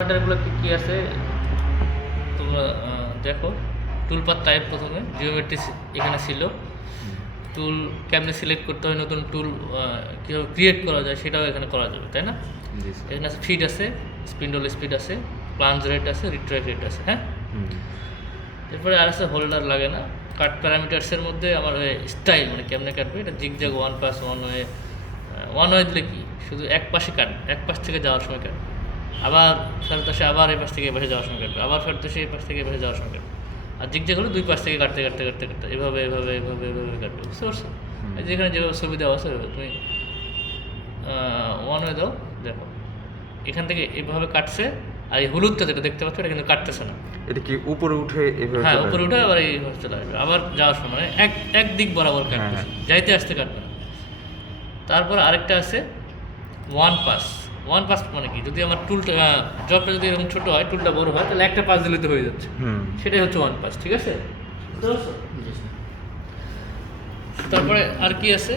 প্যাটার্নগুলো কি আছে তোমরা দেখো। টুল পাথ টাইপ প্রথমে জিওমেট্রি এখানে ছিল। টুল কেমনে সিলেক্ট করতে হয়, নতুন টুল কীভাবে ক্রিয়েট করা যায় সেটাও এখানে করা যাবে, তাই না? এখানে আছে ফিড আছে, স্পিন্ডল স্পিড আছে, প্লাঞ্জ রেট আছে, রিট্রাক্ট রেট আছে। হ্যাঁ, এরপরে আর আছে হোল্ডার লাগে না। কাট প্যারামিটার্সের মধ্যে আমার স্টাইল মানে কেমনে কাটবে, এটা zigzag one pass one way দিলে কি শুধু এক পাশে কাটবে, এক পাশ থেকে যাওয়ার সময় কাটবে, আবার ফেরত আসে আবার এই পাশ থেকে এই পাশে যাওয়ার সময় কাটবে, আবার ফেরত আসে এই পাশ থেকে এই পাশে যাওয়ার সময় কাটবে। আর জিগজ্যাগ হলে দুই পাশ থেকে কাটতে কাটতে কাটতে কাটতে এভাবে এভাবে এভাবে এভাবে কাটবে, বুঝতে পারছো? যেখানে যেভাবে ছবি দেওয়া আছে তুমি ওয়ান ওয়ে দাও, দেখো এখান থেকে এভাবে কাটছে। আর এই হলুদটা যেটা দেখতে পাচ্ছ এটা কিন্তু কাটতেছে না। এটা কি উপরে উঠে এভাবে? হ্যাঁ, উপরে উঠে আবার এইভাবে চলে আসবে, আবার যাওয়ার সময় মানে এক দিক বরাবর কাটবে, যাইতে আসতে কাটবে না। তারপর আরেকটা আছে ওয়ান পাস। ওয়ান পাস মানে কি, যদি আমার টুলটা জবটা যদি এরকম ছোটো হয়, টুলটা বড় হয়, তাহলে একটা পাস দিলে তো হয়ে যাচ্ছে। সেটাই হচ্ছে ওয়ান পাস, ঠিক আছে? তারপরে আর কি আছে,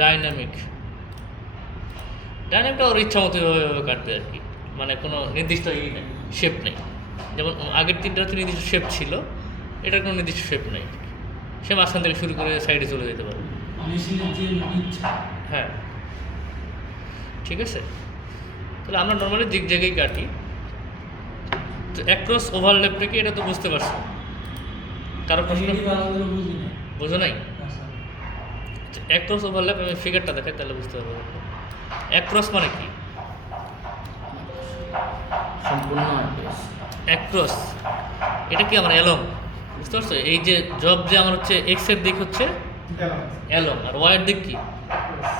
ডাইনামিক। ডাইনামিকটা ওর ইচ্ছা মতো এভাবে কাটবে আর কি, মানে কোনো নির্দিষ্ট নেই, শেপ নেই। যেমন আগের তিনটাতে নির্দিষ্ট শেপ ছিল, এটার কোনো নির্দিষ্ট শেপ নেই। সে মাঝখান থেকে শুরু করে সাইডে চলে যেতে পারবে। হ্যাঁ, ঠিক আছে। তাহলে আমরা নর্মালি জিগজ্যাগেই কাটি। তো অ্যাক্রস ওভারল্যাপটা কি, এটা তো বুঝতে পারছো? কারো প্রশ্ন বোঝো নাই? অ্যাক্রস ওভারল্যাপ আমি ফিগারটা দেখাই, তাহলে বুঝতে পারবো। অ্যাক্রস মানে কি, সম্পূর্ণ অ্যাক্রস এটা কি আমার অ্যালং, বুঝতে পারছো? এই যে জব যে আমার হচ্ছে এক্স এর দিক হচ্ছে অ্যালং, আর ওয়াই এর দিক কি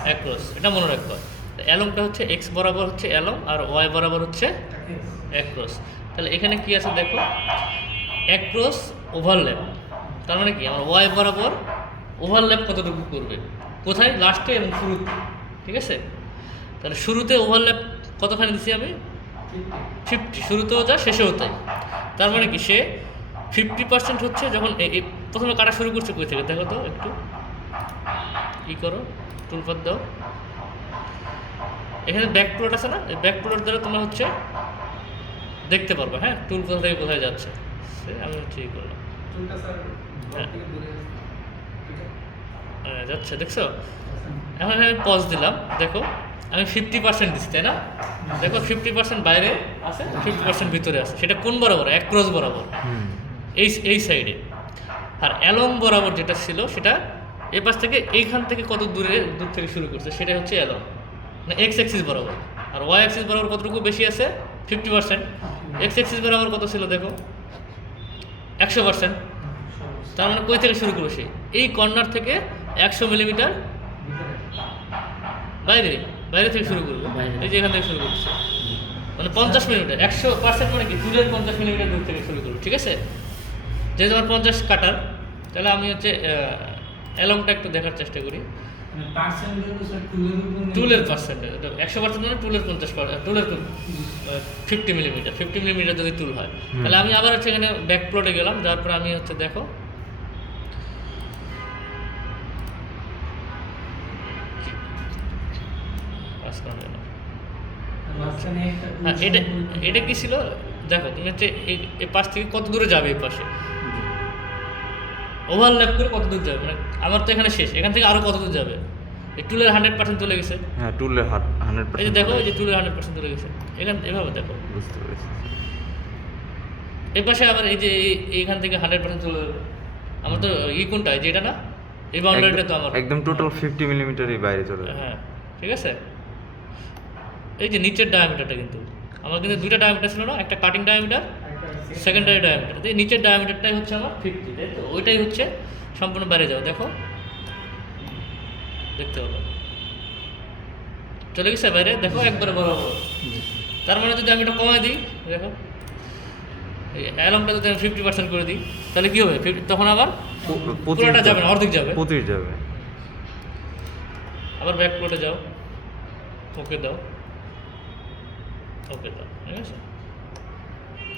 অ্যাক্রস, এটা মনে রাখবা। অ্যালংটা হচ্ছে এক্স বরাবর হচ্ছে অ্যালং, আর ওয়াই বরাবর হচ্ছে অ্যাক্রস। তাহলে এখানে কি আছে দেখো, অ্যাক্রস ওভারল্যাপ, তার মানে কি আমার ওয়াই বরাবর ওভারল্যাপ কতটুকু করবে, কোথায়, লাস্টে এবং শুরুতে, ঠিক আছে? তাহলে শুরুতে ওভারল্যাপ কতখানি দিচ্ছি আমি, 50, শুরুতেও যা শেষেও তাই। তার মানে কি সে 50% হচ্ছে যখন প্রথমে কাটা শুরু করছে কই থেকে, দেখো তো একটু ই করো, টুলপাত দাও। এখানে ব্যাক প্লট আছে না, এই ব্যাক প্লট দ্বারা তোমরা হচ্ছে দেখতে পারবে, হ্যাঁ, টুল কোথা থেকে কোথায় যাচ্ছে। আমি হচ্ছে ই করলাম, হ্যাঁ যাচ্ছে, দেখছো? এখন আমি পজ দিলাম, দেখো আমি 50% দিচ্ছি, তাই না? দেখো 50% বাইরে আছে, 50% ভিতরে আছে। সেটা কোন বরাবর, অ্যাক্রস বরাবর, এই সাইডে। আর অ্যালং বরাবর যেটা ছিল সেটা এই পাশ থেকে এইখান থেকে কত দূর থেকে শুরু করছে, সেটা হচ্ছে অ্যালং, মানে এক্স অ্যাক্সিস বরাবর। আর ওয়াই অ্যাক্সিস বরাবর কতটুকু বেশি আছে, 50%। এক্স অ্যাক্সিস বরাবর কত ছিল দেখো, 100%। তার মানে কই থেকে শুরু করবো, সে এই কর্নার থেকে 100 মিলিমিটার বাইরে বাইরে থেকে শুরু করবো, এই যে এখান থেকে শুরু করছে, মানে 50 মিলিমিটার। 100% মানে কি, টুলের 50 মিলিমিটার দূর থেকে শুরু করবো, ঠিক আছে? যেহেতু আমার 50 কাটার, তাহলে আমি হচ্ছে অ্যালংটা একটু দেখার চেষ্টা করি। টুলের পার্সেন্টেজ 100% মানে টুলের 50%, টুলের 50 মিলিমিটার, 50 মিলিমিটার যদি টুল হয়, তাহলে আমি আবার হচ্ছে এখানে ব্যাক প্লটে গেলাম, যার পরে আমি হচ্ছে দেখো এটা এটা কি ছিল দেখো, তুমি হচ্ছে এই পাশ থেকে কত দূরে যাবে, এই পাশে ওভারল্যাপ করে কত দূর যাবে, মানে আমার তো এখানে শেষ, এখান থেকে আরো কত দূর যাবে। এই টুলের 100% চলে গেছে, হ্যাঁ টুলের 100%। এই যে দেখো, এই যে টুলের 100% চলে গেছে, এখান এভাবে দেখো, বুঝতে পেরেছি। এই পাশে আবার এই যে এইখান থেকে 100% চলে যাবে। আমার তো কোনটা, যে এটা না, এই বাউন্ডারিটা তো আমার একদম টোটাল 50 মিলিমিটারই বাইরে চলে যাবে। হ্যাঁ, ঠিক আছে। এই যে নিচের ডায়ামিটারটা কিন্তু আমার কিন্তু দুইটা ডায়ামিটার ছিল না, একটা কাটিং ডায়ামিটার, সেকেন্ডারি ডায়ামিটার। এই নিচের ডায়ামিটারটাই হচ্ছে আমার 50, তাই তো? ওইটাই হচ্ছে সম্পূর্ণ বাইরে যাও, দেখো দেখতে পাবো চলে গেছে বাইরে, দেখো একবারে বরাবর। তার মানে যদি আমি এটা কমাই দিই, দেখো এই অ্যালংটা যদি আমি 50% করে দিই, তাহলে কী হবে, তখন আবার পুরোটা যাবে না, অর্ধেক যাবে, 25 যাবে। আবার ব্যাক প্লটে যাও, ওকে দাও, ওকে দাও, ঠিক আছে?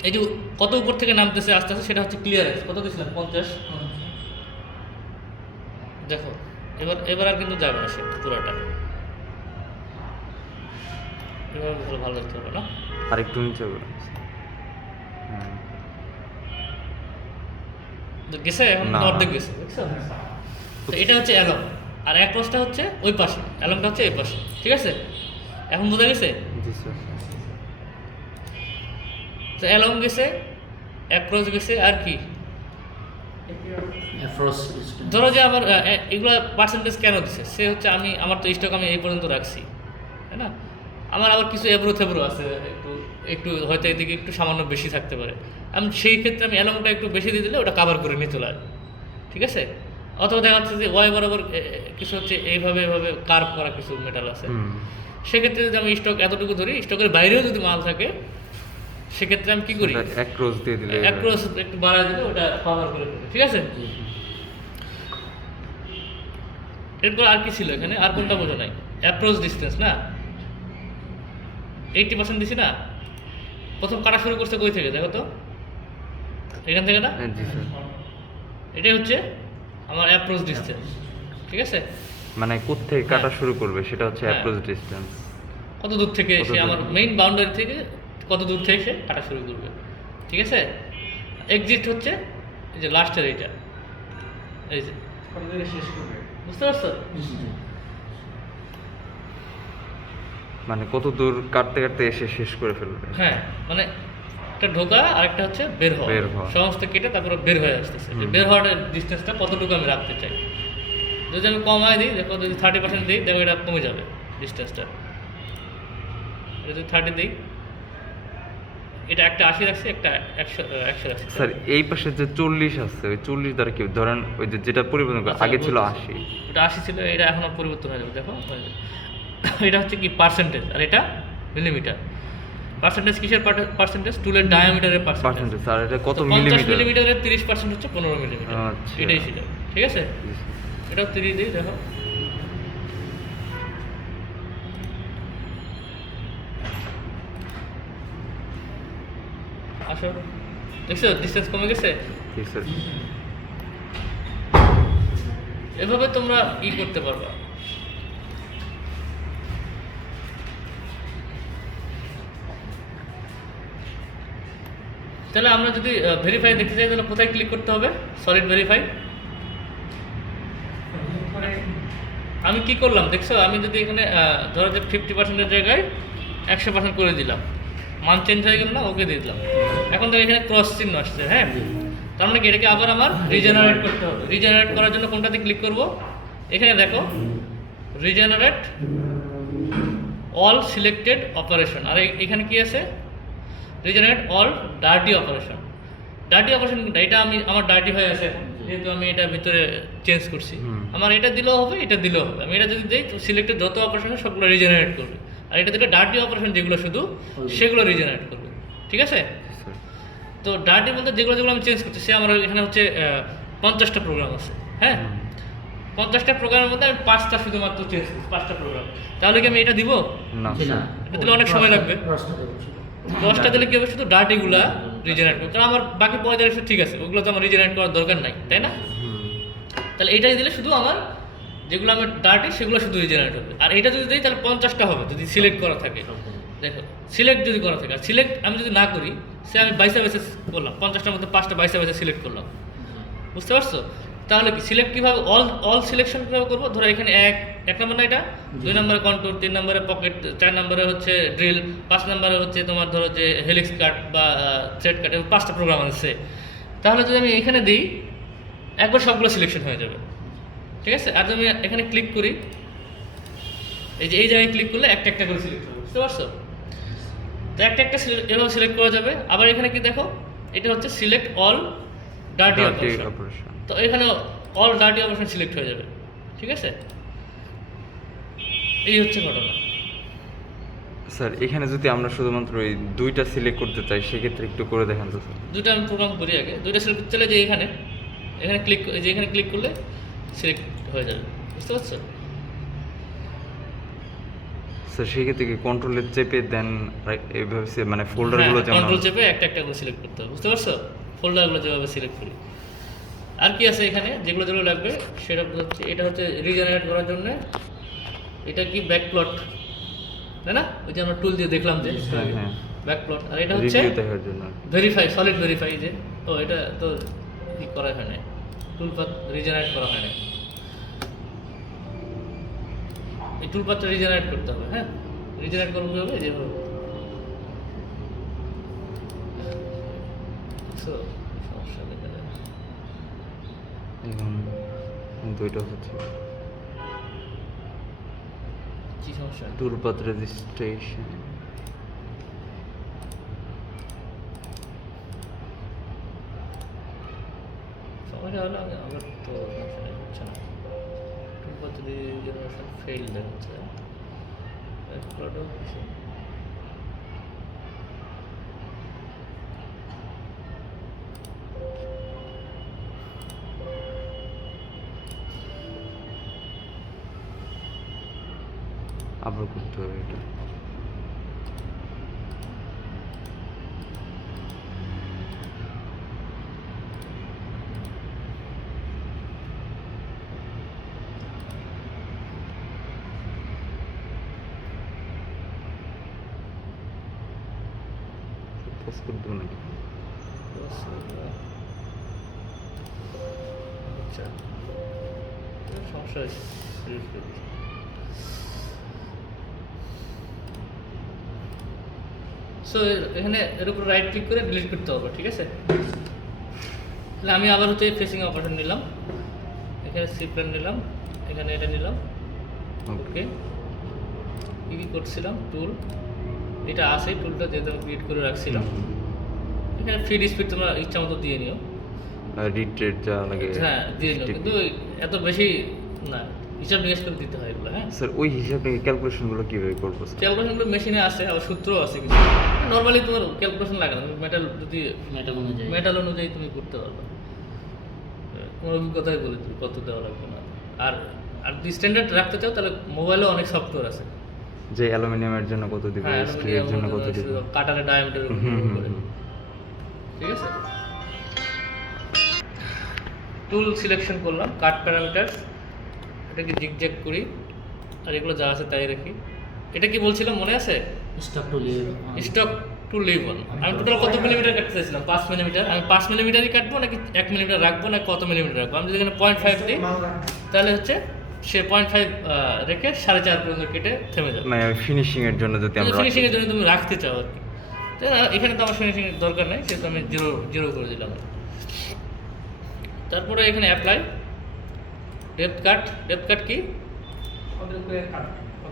এই যে কত উপর থেকে নামতেছে আস্তে আস্তে, সেটা হচ্ছে ক্লিয়ারেন্স। কত দিয়েছিলাম, 50। দেখো এবার আর কিন্তু যাবে না সে পুরোটা, এভাবে ভালো দেখতে হবে না। আর একটু নিচে করে হ্যাঁ। তো গেছে এখন না। অর্ধেক গেছে দেখছো? তো এটা হচ্ছে অ্যালং, আর অ্যাক্রসটা হচ্ছে ওই পাশে, অ্যালংটা হচ্ছে এই পাশে, ঠিক আছে? এখন বোঝা গেছে? জি স্যার। তো অ্যালং গেছে, অ্যাক্রস গেছে, আর কি ধরো যে আমার এগুলো পার্সেন্টেজ কেন দিছে, সে হচ্ছে আমার তো স্টক আমি এই পর্যন্ত রাখছি, তাই না? আমার আবার কিছু এব্রো থেব্রো আছে, একটু একটু হয়তো এদিকে একটু সামান্য বেশি থাকতে পারে, আমি সেই ক্ষেত্রে আমি অ্যালংটা একটু বেশি দিয়ে দিলে ওটা কাভার করে নিয়ে চলে আসবে, ঠিক আছে? অথবা দেখা যাচ্ছে যে ওয়াই বরাবর কিছু হচ্ছে এইভাবে এভাবে কার্ভ করা কিছু মেটাল আছে, সেক্ষেত্রে যদি আমি স্টক এতটুকু ধরি, স্টকের বাইরেও যদি মাল থাকে, সেক্ষেত্রে আমি কী করি, এক ক্রস দিয়ে দিলে এক ক্রস একটু বাড়ায় দিলে ওটা কভার করে ফেলে, ঠিক আছে? এরপর আর কি ছিল এখানে, আর কোনটা বোঝো নাই? অ্যাপ্রোচ ডিস্টেন্স না, 80% দিছি না? প্রথম কাটা শুরু করছে কই থেকে দেখো তো, এখান থেকে না? জি স্যার। এটাই হচ্ছে আমার অ্যাপ্রোচ ডিস্টেন্স, ঠিক আছে? মানে কোত্থেকে কাটা শুরু করবে সেটা হচ্ছে হ্যাঁ। Approach distance. কত দূর থেকে কত সে দূর? আমার মেইন বাউন্ডারি থেকে কত দূর থেকে সে কাটা শুরু করবে, ঠিক আছে? এক্সিট হচ্ছে এই যে লাস্টের এইটা, এই যে, বুঝতে পারছো? মানে কত দূর কাটতে কাটতে এসে শেষ করে ফেলবে। হ্যাঁ, মানে একটা ঢোকা আর একটা হচ্ছে বের হওয়া, বের হওয়া। সমস্ত কেটে তারপরে বের হয়ে আসতেছে। হুম। বের হওয়ার ডিস্টেন্সটা কতটুকু আমি রাখতে চাই, যদি আমি কমায় দিই, দেখো যদি 30% দিই, দেখো এটা কমে যাবে ডিস্টেন্সটা। যদি 30 দিই, এটা একটা 80 রাখছি, একটা 100 রাখছি। স্যার এই পাশে যে 40 আছে, ওই 40 দ্বারা কি ধরেন ওই যে যেটা পরিবর্তন করে আগে ছিল 80। ওটা 80 ছিল, এটা এখনো পরিবর্তন হয়ে যাবে, দেখো হয়ে যাবে। এটা হচ্ছে কি পার্সেন্টেজ, আর এটা মিলিমিটার। পার্সেন্টেজ কিসের পার্সেন্টেজ? টুলের ডায়ামিটারের পার্সেন্টেজ। পার্সেন্টেজ স্যার এটা কত 50 মিলিমিটার? মিলিমিটারের 30% হচ্ছে 15 মিলিমিটার। আচ্ছা। এটাই ছিল, ঠিক আছে? জি স্যার। এটাও 30 দিই, দেখো আসো, দেখছো ডিস্টেন্স কমে গেছে। জি স্যার। এভাবে তোমরা ই করতে পারবা। তাহলে আমরা যদি ভেরিফাই দেখতে চাই, তাহলে কোথায় ক্লিক করতে হবে? Solid verify. আমি কি করলাম দেখছো, আমি যদি এখানে ধরো যে 50%-এর জায়গায় 100% করে দিলাম, মান চেঞ্জ হয়ে গেল না, ওকে দিয়ে দিলাম। এখন তো এখানে ক্রস চিহ্ন আসছে, হ্যাঁ? তার মানে কি এটাকে আবার আমার রিজেনারেট করতে হবে। রিজেনারেট করার জন্য কোনটাতে ক্লিক করব? এখানে দেখো রিজেনারেট অল সিলেক্টেড অপারেশন, আর এখানে কি আছে? Regenerate all dirty operation. Dirty operation কোনটা? এটা আমার ডার্টি হয়ে আছে এখন, যেহেতু আমি এটা ভিতরে চেঞ্জ করছি। আমার এটা দিলেও হবে, এটা দিলেও হবে। আমি এটা যদি দিই, তো সিলেক্টেড যত অপারেশন আছে সবগুলো রিজেনারেট করবে, আর এটা দিলে ডার্টি অপারেশন যেগুলো শুধু, সেগুলো রিজেনারেট করবে, ঠিক আছে? তো ডার্টি বলতে যেগুলো যেগুলো আমি চেঞ্জ করছি, সে আমার এখানে হচ্ছে 50টা প্রোগ্রাম আছে, হ্যাঁ? 50টা প্রোগ্রামের মধ্যে আমি 5টা শুধুমাত্র চেঞ্জ করছি, 5টা প্রোগ্রাম। তাহলে কি আমি এটা দিব? না স্যার। এটা দিলে অনেক সময় লাগবে। 10টা দিলে কি হবে? শুধু ডার্টিগুলা রিজেনারেট করবে, কারণ আমার বাকি 45 ঠিক আছে, ওগুলো তো আমার রিজেনারেট করার দরকার নাই, তাই না? তাহলে এইটাই দিলে শুধু আমার যেগুলো আমার ডার্টি সেগুলো শুধু রিজেনারেট হবে। আর এটা যদি দিই তাহলে 50টা হবে, যদি সিলেক্ট করা থাকে। দেখো সিলেক্ট যদি করা থাকে, আর সিলেক্ট আমি যদি না করি, সে আমি বাইসে বাইসে করলাম, 50টার মধ্যে 5টা বাইসে বাইসে সিলেক্ট করলাম, বুঝতে পারছো? তাহলে কি সিলেক্ট কীভাবে অল সিলেকশন কীভাবে করবো? ধরো এখানে এক নম্বর না, এটা 2 নম্বরে কন্ট্রোল, 3 নম্বরে পকেট, 4 নম্বরে হচ্ছে ড্রিল, 5 নম্বরে হচ্ছে তোমার ধরো যে হেলিক্স কাট বা থ্রেড কাট, এবং 5টা প্রোগ্রাম আছে। তাহলে যদি আমি এখানে দিই, একবার সবগুলো সিলেকশন হয়ে যাবে, ঠিক আছে? আর যদি আমি এখানে ক্লিক করি, এই যে এই জায়গায় ক্লিক করলে একটা একটা করে সিলেক্ট হবে, বুঝতে পারছো? তো একটা একটা এভাবে সিলেক্ট করা যাবে। আবার এখানে কি দেখো, এটা হচ্ছে সিলেক্ট অল ডার্টি অপারেশন, তো এখানে অল ডার্টি অপারেশন সিলেক্ট হয়ে যাবে, ঠিক আছে? এই হচ্ছে ঘটনা। স্যার এখানে যদি আমরা শুধুমাত্র এই 2টা সিলেক্ট করতে চাই, সেক্ষেত্রে একটু করে দেখান তো স্যার। 2টা আমি প্রোগ্রাম করি আগে, 2টা সিলেক্ট করতে চাইলে যে এখানে ক্লিক, যে এখানে ক্লিক করলে সিলেক্ট হয়ে যাবে, বুঝতে পারছো? স্যার সেক্ষেত্রে কি কন্ট্রোলের চেপে দেন এইভাবে মানে ফোল্ডারগুলো যেমন কন্ট্রোল চেপে একটা একটা করে সিলেক্ট করতে হবে, বুঝতে পারছো? ফোল্ডারগুলো যেভাবে সিলেক্ট করি। আর কি আছে এখানে যেগুলো যেগুলো লাগবে সেটা হচ্ছে, এটা হচ্ছে রিজেনারেট করার জন্য, এটা কি ব্যাকপ্লট, তাই না? ওই যে আমরা টুল দিয়ে দেখলাম যে হ্যাঁ, হ্যাঁ। Back plot. আর এটা হচ্ছে রিভিউ দেখার জন্য। Verify, solid verify. যে ও এটা তো ই করা হয় না, টুলপাথ রিজেনারেট করা হয় না। এই টুলপাথটা রিজেনারেট করতে হবে। হ্যাঁ, রিজেনারেট করবো কীভাবে? যেভাবে সমস্যা দেখা যায়। এখন দুইটা হচ্ছে কী সমস্যা? টুলপাথ রেজিস্ট্রেশন। সমস্যা হলো আমার তো সমস্যা হচ্ছে না, টুলপাথ রিজেনারেশন ফেল দেখাচ্ছে। ব্যাকপ্লটও হচ্ছে। আবার করতে হবে এটা। পজ করে দেবো নাকি? আচ্ছা, সমস্যা হয়েছে। সো এখানে এর উপর রাইট ক্লিক করে ডিলিট করতে হবে, ঠিক আছে? তাহলে আমি আবার হচ্ছে ফেসিং অপারেশন নিলাম, এখানে সি প্ল্যান নিলাম, এখানে এটা নিলাম। ওকে, কী কী করছিলাম? টুল এটা আছে, টুলটা যেহেতু আমি ক্রিয়েট করে রাখছিলাম। এখানে ফিড স্পিড তোমরা ইচ্ছা মতো দিয়ে নিও, রিট্রেট যা লাগে। হ্যাঁ দিয়ে নিও, কিন্তু এত বেশি না, হিসাব নিকাশ করে দিতে হয় এগুলো। হ্যাঁ স্যার, ওই হিসাবে ক্যালকুলেশনগুলো কীভাবে করবো স্যার? ক্যালকুলেশনগুলো মেশিনে আছে, আবার সূত্রও আছে কিছু। নর্মালি তোমার ক্যালকুলেশন লাগে না, মেটাল যদি মেটাল অনুযায়ী তুমি করতে পারবে। তোমার অভিজ্ঞতায় বলে তুমি কত দেওয়া লাগবে না। আর আর যদি স্ট্যান্ডার্ড রাখতে চাও তাহলে মোবাইলেও অনেক সফটওয়্যার আছে। যে অ্যালুমিনিয়ামের জন্য কত দিবে, হ্যাঁ, স্টিলের জন্য কত দিবে, কাটারের ডায়ামিটার করে। ঠিক আছে, টুল সিলেকশন করলাম, কাট প্যারামিটার, এটাকে জিগজ্যাগ করি, আর এগুলো যা আছে তাই রাখি। এটা কি বলছিলাম মনে আছে? Stock to leave. Stock to leave on. আমি টোটাল কত মিলিমিটার কাটতে চাইছিলাম? 5 মিলিমিটার। আমি 5 মিলিমিটারই কাটবো নাকি 1 মিলিমিটার রাখবো, না কত মিলিমিটার রাখবো? আমি যদি এখানে 0.5 দিই তাহলে হচ্ছে সে 0.5 রেখে 4.5 পর্যন্ত কেটে থেমে যাবে। মানে ফিনিশিং এর জন্য যদি আমরা ফিনিশিং এর জন্য তুমি রাখতে চাও আর কি। তো এখানে তো আমার ফিনিশিং এর দরকার নেই, সেহেতু আমি জিরো করে দিলাম। তারপরে এখানে অ্যাপ্লাই ডেপথ কাট কি?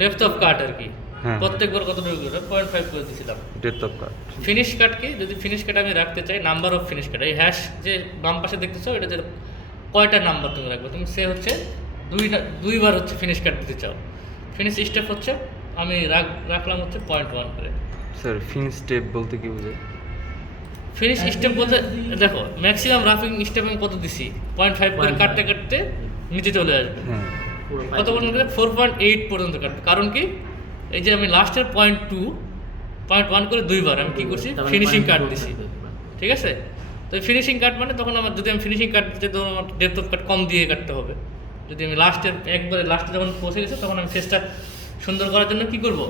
ডেপথ অফ কাট আর কি। হ্যাঁ। প্রত্যেকবার কতটুকু করে 0.5 করে দিয়েছিলাম। Depth of cut. ফিনিশ কাট কি? যদি ফিনিশ কাট আমি রাখতে চাই, নাম্বার অফ ফিনিশ কাট, এই হ্যাশ যে বাম পাশে দেখতেছো, এটা যে কয়টা নাম্বার তুমি রাখবে, তুমি সে হচ্ছে দুইবার হচ্ছে ফিনিশ কাট দিতে চাও। ফিনিশ স্টেপ হচ্ছে আমি রাখলাম হচ্ছে 0.1 করে। স্যার, ফিন স্টেপ বলতে কি বোঝায়? ফিনিশ স্টেপ বলতে দেখো ম্যাক্সিমাম রাফিং স্টেপ আমি কত দিছি? 0.5 করে কাটতে কাটতে নিচে চলে আসবে। হ্যাঁ, কত পর্যন্ত? 4.8 পর্যন্ত কাটবে। কারণ কি? এই যে আমি লাস্টের 0.1 করে দুইবার আমি কি করছি? ফিনিশিং কাট দিছি, ঠিক আছে? তো ফিনিশিং কাট মানে তখন আমার, যদি আমি ফিনিশিং কাট দিতে, তখন আমার ডেপথ অফ কাট কম দিয়ে কাটতে হবে। যদি আমি একবারে লাস্টে যখন পৌঁছে গেছে, তখন আমি ফেসটা সুন্দর করার জন্য কি করব?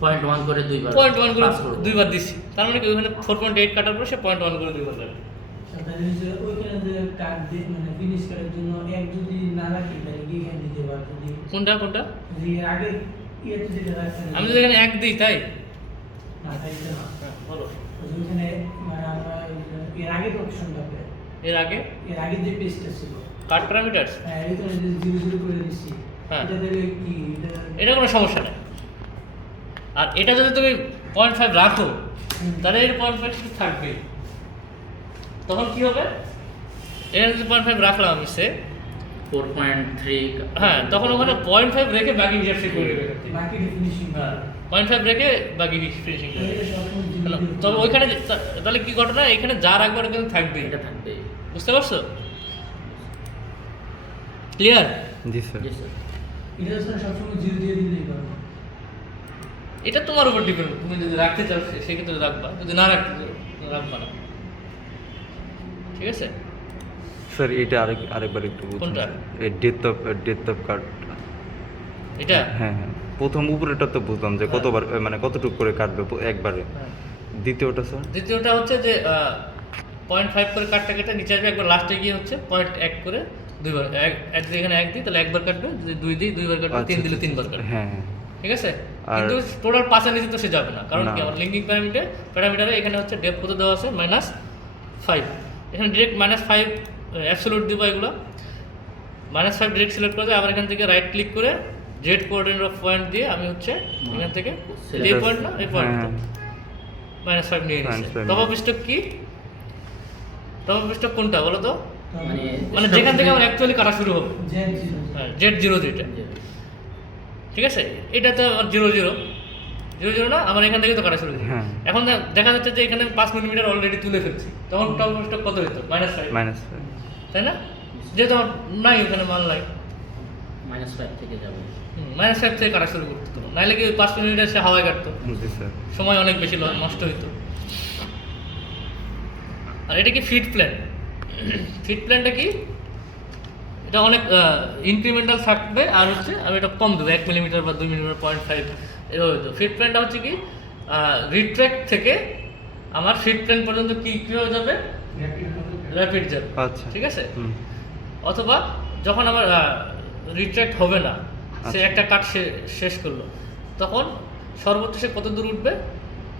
0.1 করে দুইবার 0.1 করে দুইবার দিছি। তার মানে কি ওখানে 4.8 কাটার পর সে 0.1 করে দুইবার কাটবে। কোনটা? আমি যদি এখানে 1 দিই তাই? বলো। এর আগে যে পেজটা ছিল কাট প্যারামিটারস, হ্যাঁ এখানে যে 0 করে দিছি হ্যাঁ। এটা দেবে কি এটা কোনো সমস্যা নেই। আর এটা যদি তুমি 0.5 রাখো, তাহলে এর 0.5 থাকবে। তখন কি হবে? এখানে যদি 0.5 রাখলাম আমি, সে 4.3। হ্যাঁ, তখন ওখানে 0.5 রেখে বাকি হিসাব সে করে দেবে। বাকি ডেফিনিশন হ্যাঁ, 0.5 রেখে বাকি ফিনিশিং করে দেবে। এটা সবসময় তবে ওইখানে তাহলে কি ঘটনা? এখানে যা রাখবে ওটা কিন্তু থাকবেই। এটা থাকবে। বুঝতে পারছো? ক্লিয়ার? জি স্যার। জি স্যার। এটা সবসময় 0 দিয়ে দিলেই পারবে। এটা তোমার উপর ডিপেন্ড। তুমি যদি রাখতে চাও সেক্ষেত্রে রাখবা, যদি না রাখতে চাও রাখবা না। ঠিক আছে? স্যার, এটা আরেকবার একটু বলুন। কোনটা? এই ডেপথ অফ কাট। এটা হ্যাঁ হ্যাঁ। প্রথম উপরেটা তো বুঝলাম যে কতবার মানে কতটুকু করে কাটবে একবারে। হ্যাঁ। দ্বিতীয়টা স্যার? দ্বিতীয়টা হচ্ছে যে 0.5 করে কাটটা কেটে নিচে আসবে, একবার লাস্টে গিয়ে হচ্ছে 0.1 করে দুইবার, এক এখানে 1 দিই তাহলে একবার কাটবে, যদি 2 দিই দুইবার কাটবে, 3 দিলে 3 বার কাটবে। হ্যাঁ হ্যাঁ। ঠিক আছে, আর- কিন্তু টোটাল 5 নিচে তো সে যাবে না, কারণ না। কি আমার লিঙ্কিং প্যারামিটারে এখানে হচ্ছে ডেপথ কত দেওয়া আছে -5, এখানে ডিরেক্ট -5 অ্যাবসলিউট দিব, এগুলো -5 ডিরেক্ট সিলেক্ট করে দেয়। আবার এখান থেকে রাইট ক্লিক করে জেড কোঅর্ডিনেট অফ পয়েন্ট দিয়ে আমি হচ্ছে এখান থেকে এই পয়েন্ট না এই পয়েন্ট হ্যাঁ। -5 নিয়ে নিচ্ছি। -5 টপ আপ স্টক কি? টপ আপ স্টক কোনটা বলো তো? মানে মানে যেখান থেকে আমার অ্যাকচুয়ালি কাটা শুরু হবে, জ্যাক ছিল। হ্যাঁ Z0 যেটা, ঠিক আছে, এটা তো আমার 0 না, আমার এখান থেকে তো কাটা শুরু হবে। হ্যাঁ। এখন দেখা যাচ্ছে যে এখানে 5 মিলিমিটার অলরেডি তুলে ফেলছি, তখন টপ আপ স্টক কত হতো? -5, -5। তাই না? যেহেতু আমার নাই এখানে মাল নাই, -5 থেকে যাবে। -5 থেকে কাটা শুরু করতে হতো, নাহলে কি 5 মিলিমিটার সে হাওয়ায় কাটতো, জি স্যার। সময় অনেক বেশি নষ্ট হইতো। আর এটা কি ফিট প্ল্যান? ফিট প্ল্যানটা কি? এটা অনেক ইনক্রিমেন্টাল থাকবে, আর হচ্ছে আমি এটা কম দেবো, 1 মিলিমিটার বা 2 মিলিমিটার, 0.5 এভাবে দেবো। ফিট প্ল্যানটা হচ্ছে কি, রিট্র্যাক্ট থেকে আমার ফিট প্ল্যান পর্যন্ত কি হয়ে যাবে, র্যাপিড যাবে, আচ্ছা। ঠিক আছে। হুম। অথবা যখন আমার রিট্র্যাক্ট হবে না, সে আচ্ছা। একটা কাট শেষ করলো, তখন সর্বোচ্চ সে কত দূর উঠবে?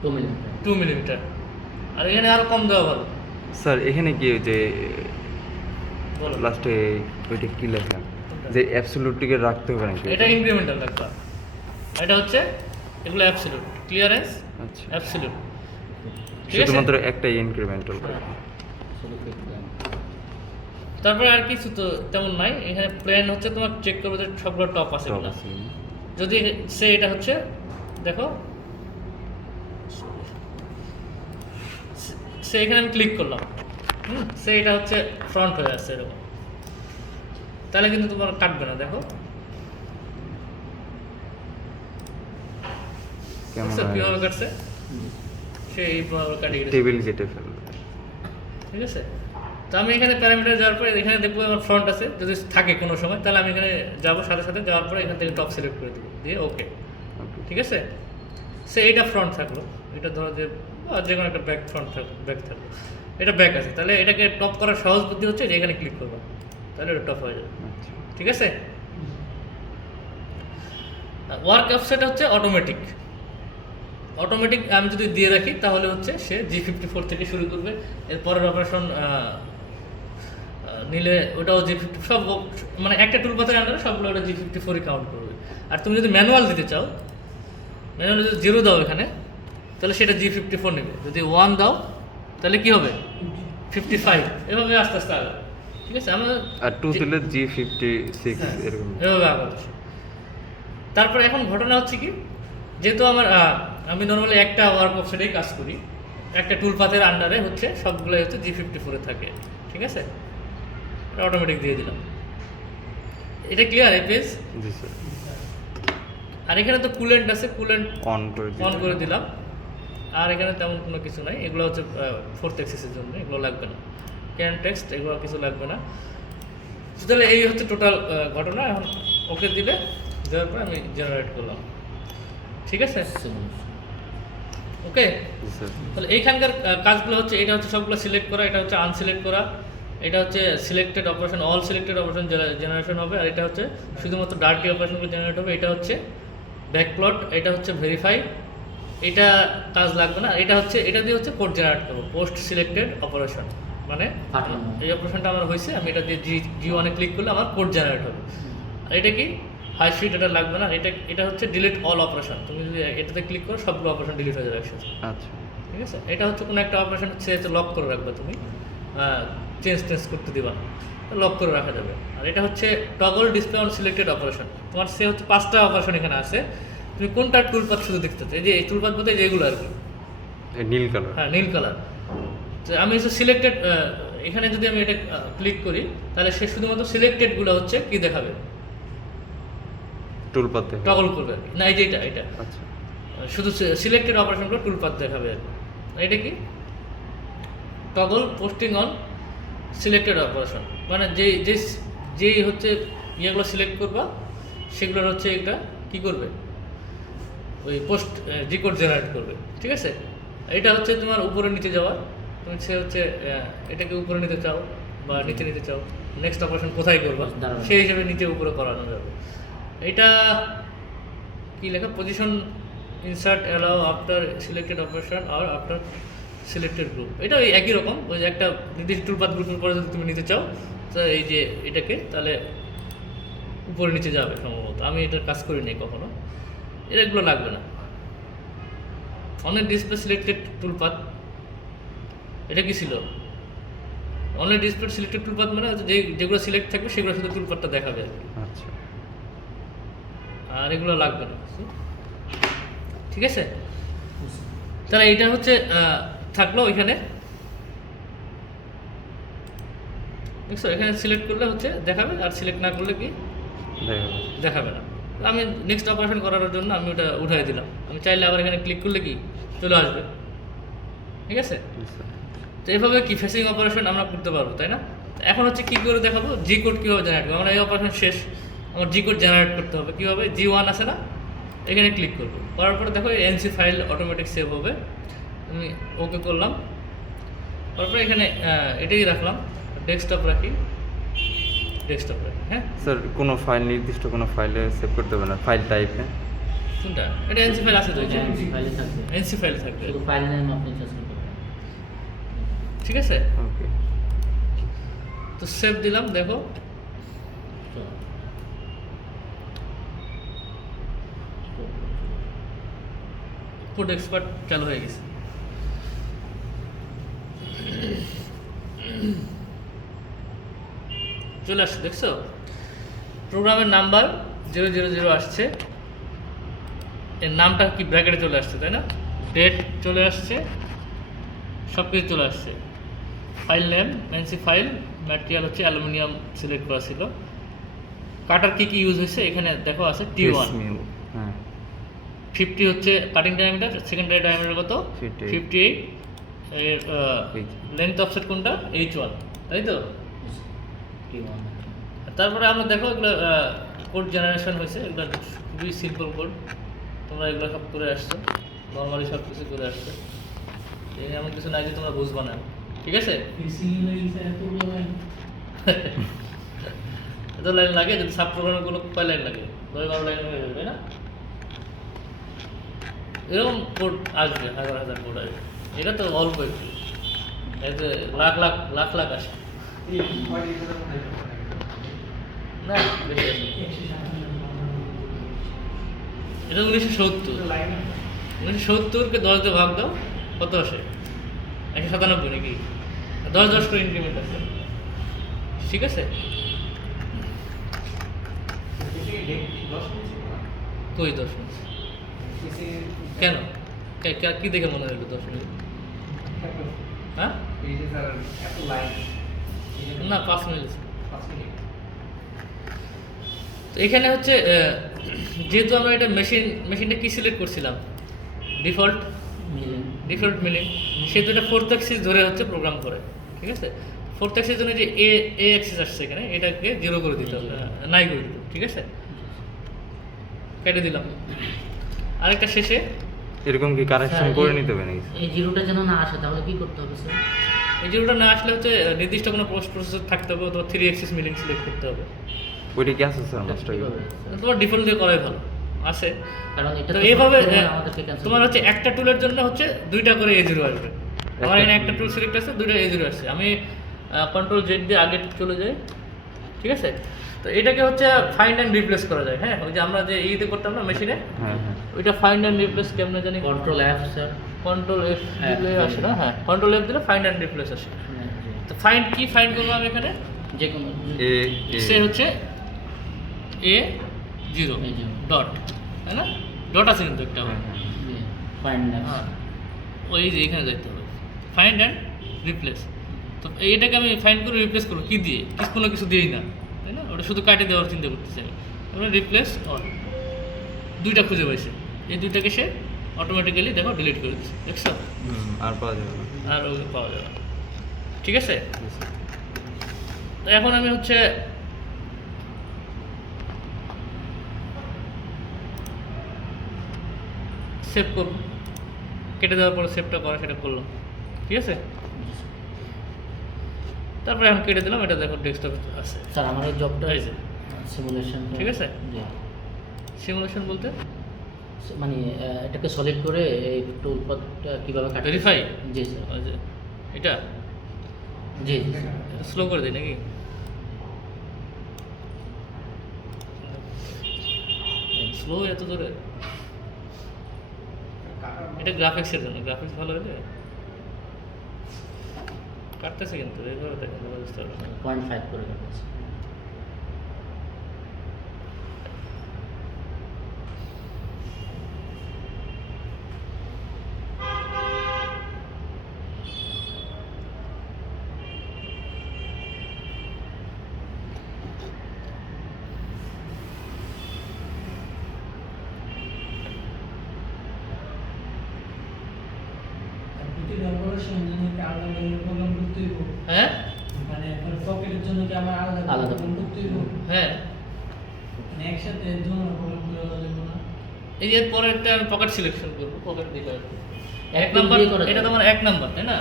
2 মিলিমিটার। 2 মিলিমিটার। আর এখানে আরো কম দেওয়া ভালো। স্যার এখানে কি ওই যে বলো। লাস্টে ওইটা কি লেখা যে অ্যাবসলিউটটিকে রাখতে হবে নাকি? এটা ইনক্রিমেন্টাল রাখবা, এটা হচ্ছে এগুলো অ্যাবসলিউট, ক্লিয়ারেন্স আচ্ছা। অ্যাবসলিউট, ঠিক আছে। শুধুমাত্র একটাই ইনক্রিমেন্টাল। শুধু quick plan। তারপরে আর কিছু তো তেমন নাই, এখানে প্ল্যান হচ্ছে তোমার চেক করবে যে সবগুলো টপ আছে কিনা। যদি সে এটা হচ্ছে, দেখো সে এখানে আমি ক্লিক করলাম, সে এটা হচ্ছে ফ্রন্ট হয়ে আসছে এরকম, তাহলে কিন্তু তোমার কাটবে না। দেখো বুঝছো কিভাবে কাটছে, সে এইভাবে কাটিয়ে গেছে, টেবিল কেটে ফেলবে। ঠিক আছে। তো আমি এখানে প্যারামিটার যাওয়ার পরে এখানে দেখবো আমার ফ্রন্ট আছে, যদি থাকে কোনো সময় তাহলে আমি এখানে যাবো, সাথে সাথে যাওয়ার পরে এখান থেকে টপ সিলেক্ট করে দেবো, দিয়ে ওকে, ঠিক আছে। সে এইটা ফ্রন্ট থাকলো, এটা ধরো যে যে কোনো একটা ব্যাক ফ্রন্ট থাকলো, ব্যাক থাকলো, এটা ব্যাক আছে, তাহলে এটাকে টপ করার সহজ বুদ্ধি হচ্ছে যে এখানে ক্লিক করবো, তাহলে এটা টপ হয়ে যাবে, আচ্ছা। ঠিক আছে। ওয়ার্ক অফসেট হচ্ছে অটোমেটিক, আমি যদি দিয়ে রাখি তাহলে হচ্ছে সে G54 থেকে শুরু করবে, এর পরের অপারেশন নিলে ওটাও G50, সব মানে একটা টুল পাথের আন্ডারে সবগুলো ওটা G54 কাউন্ট করবে। আর তুমি যদি ম্যানুয়াল দিতে চাও, ম্যানুয়াল যদি 0 দাও এখানে, তাহলে সেটা G54 নেবে, যদি 1 দাও তাহলে কি হবে 55, এভাবে আস্তে আস্তে আগে, ঠিক আছে। আমরা আর 2 দিলে G56 এরকম। এভাবে আগাচ্ছে। তারপর এখন ঘটনা হচ্ছে কি, যেহেতু আমি নর্মালি একটা ওয়ার্ক অপশনেই কাজ করি, একটা টুল পাথের আন্ডারে হচ্ছে সবগুলোই হচ্ছে G54 থাকে, ঠিক আছে। এটা অটোমেটিক দিয়ে দিলাম, এটা ক্লিয়ার এই পেজ। জি স্যার। আর এখানে তো কুলেন্ট আছে, কুলেন্ট অন করে অন করে দিলাম। আর এখানে তেমন কোনো কিছু নাই, এগুলো হচ্ছে 4th অ্যাক্সেসের জন্য, এগুলো লাগবে না। ক্যান টেক্সট এগুলো কিছু লাগবে না। তাহলে এই হচ্ছে টোটাল ঘটনা। এখন ওকে দিলে, দেওয়ার পরে আমি জেনারেট করলাম, ঠিক আছে, ওকে। জি স্যার। তাহলে এইখানকার কাজগুলো হচ্ছে, এটা হচ্ছে সবগুলো সিলেক্ট করা, এটা হচ্ছে আনসিলেক্ট করা, এটা হচ্ছে selected operation, all selected operation generation হবে, আর এটা হচ্ছে শুধুমাত্র ডার্টি অপারেশনগুলো জেনারেট হবে। এটা হচ্ছে ব্যাকপ্লট, এটা হচ্ছে ভেরিফাই, এটা কাজ লাগবে না। এটা হচ্ছে, এটা দিয়ে হচ্ছে কোড জেনারেট করবো, পোস্ট সিলেক্টেড অপারেশন, মানে পাঠানো। এই অপারেশনটা আমার হয়েছে, আমি এটা দিয়ে G1-এ ক্লিক করলে আমার কোড জেনারেট হবে। আর এটা কি হাই স্পিড, এটা লাগবে না। এটা হচ্ছে ডিলিট অল অপারেশন, তুমি যদি এটাতে ক্লিক করো সবগুলো অপারেশন ডিলিট হয়ে যাবে একসাথে, আচ্ছা। ঠিক আছে। এটা হচ্ছে কোনো একটা অপারেশন হচ্ছে লক করে রাখবে তুমি, চেঞ্জ করতে দিবা না, লক করে রাখা যাবে। আর এটা হচ্ছে toggle display on selected operation, তোমার সে হচ্ছে 5টা অপারেশন এখানে আছে, তুমি কোনটা টুলপাথ শুধু দেখতে চাও, এই যে এই টুলপাথ বলতে যেগুলো আর কি, এই নীল কালার। হ্যাঁ নীল কালার। তো আমি হচ্ছে সিলেক্টেড, এখানে যদি আমি এটা ক্লিক করি তাহলে সে শুধুমাত্র সিলেক্টেডগুলো হচ্ছে কি দেখাবে, টুলপাত দেখে। টগল করবে না, এই যে এটা আচ্ছা। শুধু সিলেক্টেড অপারেশনগুলো টুলপাথ দেখাবে আর কি। এটা কি toggle posting on selected operation, মানে যেই হচ্ছে ইয়েগুলো সিলেক্ট করবা সেগুলোর হচ্ছে এটা কি করবে, ওই পোস্ট জি কোড জেনারেট করবে, ঠিক আছে। এটা হচ্ছে তোমার উপরে নিচে যাওয়া, তুমি সে হচ্ছে এটাকে উপরে নিতে চাও বা নিচে নিতে চাও, নেক্সট অপারেশন কোথায় করবা দাঁড়ানো। সেই হিসেবে নিচে উপরে করানো যাবে। এটা কি লেখা, position insert allow after selected operation আর আফটার সিলেক্টেড গ্রুপ, এটা ওই একই রকম। ওই যে একটা নির্দিষ্ট টুলপাত গ্রুপের পরে যদি তুমি নিতে চাও, তো এই যে এটাকে তাহলে উপরে নিচে যাবে সম্ভবত। আমি এটার কাজ করিনি কখনো, এগুলো লাগবে না। অনেক ডিসপ্লে সিলেক্টেড টুলপাত, এটা কি ছিল? অনলাইন ডিসপ্লে সিলেক্টেড টুলপাত মানে যেগুলো সিলেক্ট থাকবে সেগুলো শুধু টুলপাতটা দেখাবে আর কি। আচ্ছা আর এগুলো লাগবে না, ঠিক আছে। তাহলে এটা হচ্ছে থাকলো ওইখানে, দেখছো এখানে সিলেক্ট করলে হচ্ছে দেখাবে, আর সিলেক্ট না করলে কি দেখাবে না। আমি নেক্সট অপারেশন করার জন্য আমি ওটা উঠাই দিলাম। আমি চাইলে আবার এখানে ক্লিক করলে কি চলে আসবে, ঠিক আছে। তো এইভাবে কি ফেসিং অপারেশন আমরা করতে পারবো, তাই না? এখন হচ্ছে কি করে দেখাবো, জি কোড কীভাবে জেনারেট করবো। আমরা এই অপারেশন শেষ, আমার জি কোড জেনারেট করতে হবে কীভাবে। G1 আছে না, এখানে ক্লিক করবো, করার পরে দেখো এনসি ফাইল অটোমেটিক সেভ হবে। আমি ওকে করলাম, তারপরে এখানে এটাই রাখলাম, ডেস্কটপ রাখি, ডেস্কটপ রাখি। হ্যাঁ স্যার কোনো ফাইল নির্দিষ্ট কোনো ফাইলে সেভ করতে হবে না, ফাইল টাইপ হ্যাঁ? কোনটা? এটা এনসি ফাইল আছে তো, এনসি ফাইলে থাকবে, এনসি ফাইল থাকবে, শুধু ফাইল নেম আপনি চেঞ্জ করতে পারেন। ঠিক আছে। ওকে তো সেভ দিলাম, দেখো চলো। কোড এক্সপার্ট চালু হয়ে গেছে। চলে আসছে, দেখছো প্রোগ্রামের নাম্বার 000 আসছে, এর নামটা কি ব্র্যাকেটে চলে আসছে, তাই না? ডেট চলে আসছে, সব কিছু চলে আসছে। File name NC file, material হচ্ছে অ্যালুমিনিয়াম সিলেক্ট করা ছিল। কাটার কি কি ইউজ হয়েছে এখানে দেখো আছে, T1 হ্যাঁ 50 হচ্ছে কাটিং ডায়ামিটার, সেকেন্ডারি ডায়ামিটার কত 58 58, এর লেন্থ অফসেট কোনটা H1, তাই তো। P1 তারপরে আমরা দেখো এগুলো কোড জেনারেশন হয়েছে, এগুলো খুবই সিম্পল কোড, তোমরা এগুলো সব করে আসছো, নর্মালি সব কিছু করে আসছো, এমন কিছু নাই যে তোমরা বুঝবা না, ঠিক আছে। ফেসিং লাগিয়েছে এতগুলো লাইন। এত লাইন লাগে, যদি সাব প্রোগ্রামগুলো কয় লাইন লাগে, 10-12 লাইন হয়ে যাবে, তাই না? এরকম কোড আসবে, হাজার হাজার কোড আসবে, এটা তো অল্প একটু, এতে লাখ লাখ লাখ লাখ আসে না, বেশি আসে। 157 এটা 1970, 1970-কে 10 দিয়ে ভাগ দাও, কত আসে? 197 নাকি? 10-10 করে ইনক্রিমেন্ট আছে, ঠিক আছে। কই 10 মিনিট? কেন কি দেখে মনে হলো 10 মিনিট? হ্যাঁ না 5 মিনিট। তো এখানে হচ্ছে যেহেতু আমরা এটা মেশিনটা কি সিলেক্ট করছিলাম, ডিফল্ট মিলিং, সেহেতু এটা 4th অ্যাক্সিস ধরে হচ্ছে প্রোগ্রাম করে, ঠিক আছে। 4th অ্যাক্সিস জন্য যে এ অ্যাক্সিস আসছে এখানে, এটাকে 0 করে দিতে হবে, নাই করে দিতে হবে, ঠিক আছে। কেটে দিলাম। আরেকটা শেষে এরকম কি কারেকশন স্যার, করে এই- নিতে হবে নাকি স্যার? এই জিরোটা যেন না আসে তাহলে কি করতে হবে স্যার? এই যেটা না আসলে হচ্ছে নির্দিষ্ট কোনো পোস্ট প্রসেসর থাকতে হবে, অথবা 3 অ্যাক্সিস মিলিং সিলেক্ট করতে হবে। ওইটা কি আছে স্যার মাস্টার? কিভাবে, স্যার? তোমার ডিফল্ট দিয়ে করাই ভালো আছে। কারণ এটা তো তো এইভাবে সবসময় আমাদেরকে cancel তোমার হচ্ছে করতে হবে। একটা টুলের জন্য হচ্ছে 2টা করে A0 আসবে। আমার এখানে একটা টুল সিলেক্ট আছে, 2টা A0 আসছে। আমি কন্ট্রোল জেড দিয়ে আগে চলে যাই, ঠিক আছে। তো এটাকে হচ্ছে ফাইন্ড অ্যান্ড রিপ্লেস করা যায়, হ্যাঁ। ওই যে আমরা যে ইতে করতাম না মেশিনে, হ্যাঁ হ্যাঁ ওইটা ফাইন্ড অ্যান্ড রিপ্লেস কেমনে জানি, control F sir. Control F হ্যাঁ, দিলে আসে না, হ্যাঁ কন্ট্রোল F দিলে ফাইন্ড অ্যান্ড রিপ্লেস আসে। হ্যাঁ, জি। তো ফাইন্ড কি ফাইন্ড করবো আমি এখানে, যে কোনো এ সে হচ্ছে A0 A0 ডট, তাই না? ডট আছে কিন্তু একটা, ফাইন্ড নেম। হ্যাঁ ওই যে এখানে দেখতে হবে ফাইন্ড অ্যান্ড রিপ্লেস। তো এইটাকে আমি ফাইন্ড করে রিপ্লেস করবো কি দিয়ে, কোনো কিছু দিয়েই না, তাই না? ওটা শুধু কাটে দেওয়ার চিন্তা করতেছি আমি। তারপরে রিপ্লেস অল, 2টা খুঁজে পাইছে, এই 2টাকে সে অটোমেটিক্যালি দেখো ডিলিট করে দিচ্ছে, দেখছো? আর পাওয়া যাবে না। আর ওগুলো পাওয়া যাবে না, ঠিক আছে। তো এখন আমি হচ্ছে সেভ করব, কেটে দেওয়ার পরে সেভটা করা সেটা করলাম, ঠিক আছে। তারপরে এখন কেটে দিলাম, এটা দেখো ডেস্কটপে আছে। স্যার আমার এই জবটা এই যে সিমুলেশন ঠিক আছে। জি সিমুলেশন বলতে মানে এটাকে সলিড করে এই টুলপাথটা কীভাবে কাটতে Verify? জি স্যার ওই যে এটা জি স্লো করে দিই নাকি? স্লো এত জোরে? এটা গ্রাফিক্সের জন্য, গ্রাফিক্স ভালো হলে কাটতেছে, কিন্তু এইভাবে দেখেন বুঝতে পারবেন না। 0.5 করে কাটতেছে। প্রতিটা অপারেশন জন্য কি আলাদা করে প্রোগ্রাম করতে হইব? হ্যাঁ মানে পকেটের জন্য কি আমার আলাদা আলাদা। প্রোগ্রাম করতে হইব? হ্যাঁ, মানে একসাথে জন্য প্রোগ্রাম করে দেওয়া যাবে না? এই যে পরেরটা আমি পকেট সিলেকশন করবো, পকেট দিলে আর কি। এক এক tool নাম্বার, দিয়ে করা এটা যাবে। তোমার এক নাম্বার তাই না?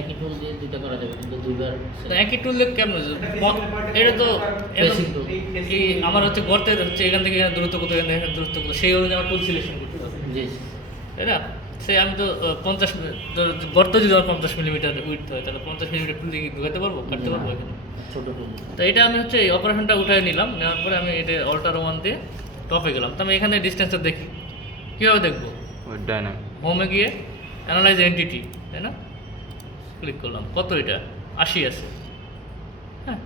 একই টুল দিয়ে দুইটা করা যাবে কিন্তু দুইবার তো একই টুল দিয়ে কেমন এটা তো Basic tool। এই আমার হচ্ছে গর্তের হচ্ছে এখান থেকে এখানে দূরত্ব কত, এখান থেকে এখানে দূরত্ব কত, সেই অনুযায়ী আমার টুল সিলেকশন করতে হবে, জি তাই না? সে আমি তো 50 গর্ত যদি আমার 50 মিলিমিটার উইথ হয়, তাহলে 50 মিলিমিটার টুল দিয়ে কি ঢুকাতে পারবো, কাটতে পারবো এখানে? ছোট টুল তো এটা আমি হচ্ছে এই অপারেশনটা উঠায় নিলাম, নেওয়ার পরে আমি এটা অল্টার ওয়ান দিয়ে টপে গেলাম। তো আমি এখানে ডিস্টেন্সটা দেখি, কীভাবে দেখবো? ওই ডাইনামিক হোমে গিয়ে অ্যানালাইজ এন্টিটি, তাই না? ক্লিক করলাম, কত এটা 80 আছে, হ্যাঁ।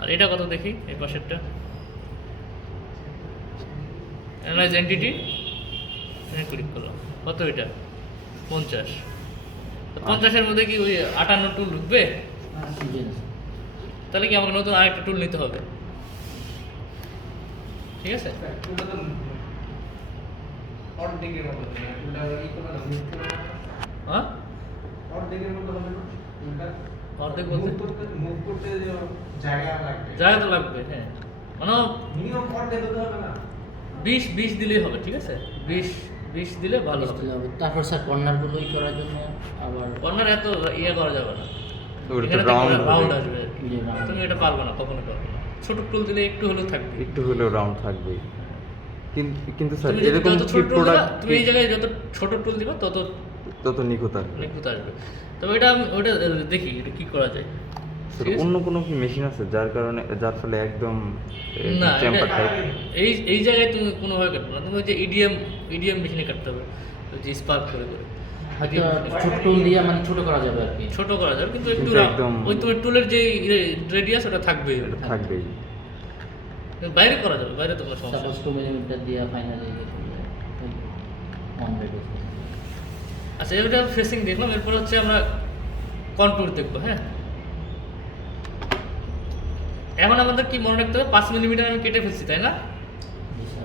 আর এটা কত দেখি, এই পাশেরটা অ্যানালাইজ এন্টিটি, এখানে ক্লিক করলাম, কত এটা 50। তো 50-এর মধ্যে কি ওই 58 টুল ঢুকবে? জি তাহলে কি আমাকে নতুন আরেকটা টুল নিতে হবে, ঠিক আছে? অর্ধেকের মতো না, টুলটা ই করবে না, মুভ করে না। হ্যাঁ, অর্ধেকের মতো হবে না টুলটা। অর্ধেক বলতে মুভ করতে যে জায়গা লাগবে। জায়গা তো লাগবে, হ্যাঁ। মানে মিনিমাম অর্ধেক হতে হবে না। 20 দিলেই হবে, ঠিক আছে? 20 দিলে ভালো হবে। তারপর স্যার কর্নারগুলো করার জন্য আবার কর্নার এত ইয়ে করা যাবে না, ওটা এখানে তো রাউন্ড রাউন্ড আসবে, জি, round। তুমি এটা পারবে না, কখনো পারবে না। ছোট টুল দিলে একটু হলেও থাকবে। একটু হলেও রাউন্ড থাকবেই। কিন্তু স্যার তুমি যদি এরকম যত কি ছোট টুল দিবা, প্রোডাক্ট তুমি এই জায়গায় যত ছোট টুল দিবা তত তত নিখুঁত আসবে? নিখুঁত আসবে। তবে এটা আমি ওটা দেখি এটা কি করা যায়, স্যার, ঠিক আছে? অন্য কোনো কি মেশিন আছে যার ফলে একদম না, চেম্বার টাইপ? এই জায়গায় তুমি কোনোভাবে কাটবে না, তুমি হচ্ছে ইডিএম মেশিনে কাটতে হবে, ওই যে স্পার্ক করে করে। হয়তো ছোট টুল দিয়ে মানে ছোট করা যাবে আর কি। ছোট করা যাবে, কিন্তু একটু কিন্তু একদম- ওই তোমার টুলের যে রেডিয়াস ওটা থাকবেই, এটা থাকবেই। বাইরে করা যাবে, বাইরে তো কোনো সমস্যা সাপোজ নেই। 2 মিলিমিটার দিয়ে ফাইনালি অন রেডি। আচ্ছা, এটা ফেসিং দেখলাম, এরপর হচ্ছে আমরা কন্ট্রোল দেখবো, হ্যাঁ। এখন আমাদের কি মনে রাখতে হবে, 5 মিলিমিটার আমি কেটে ফেলছি, তাই না?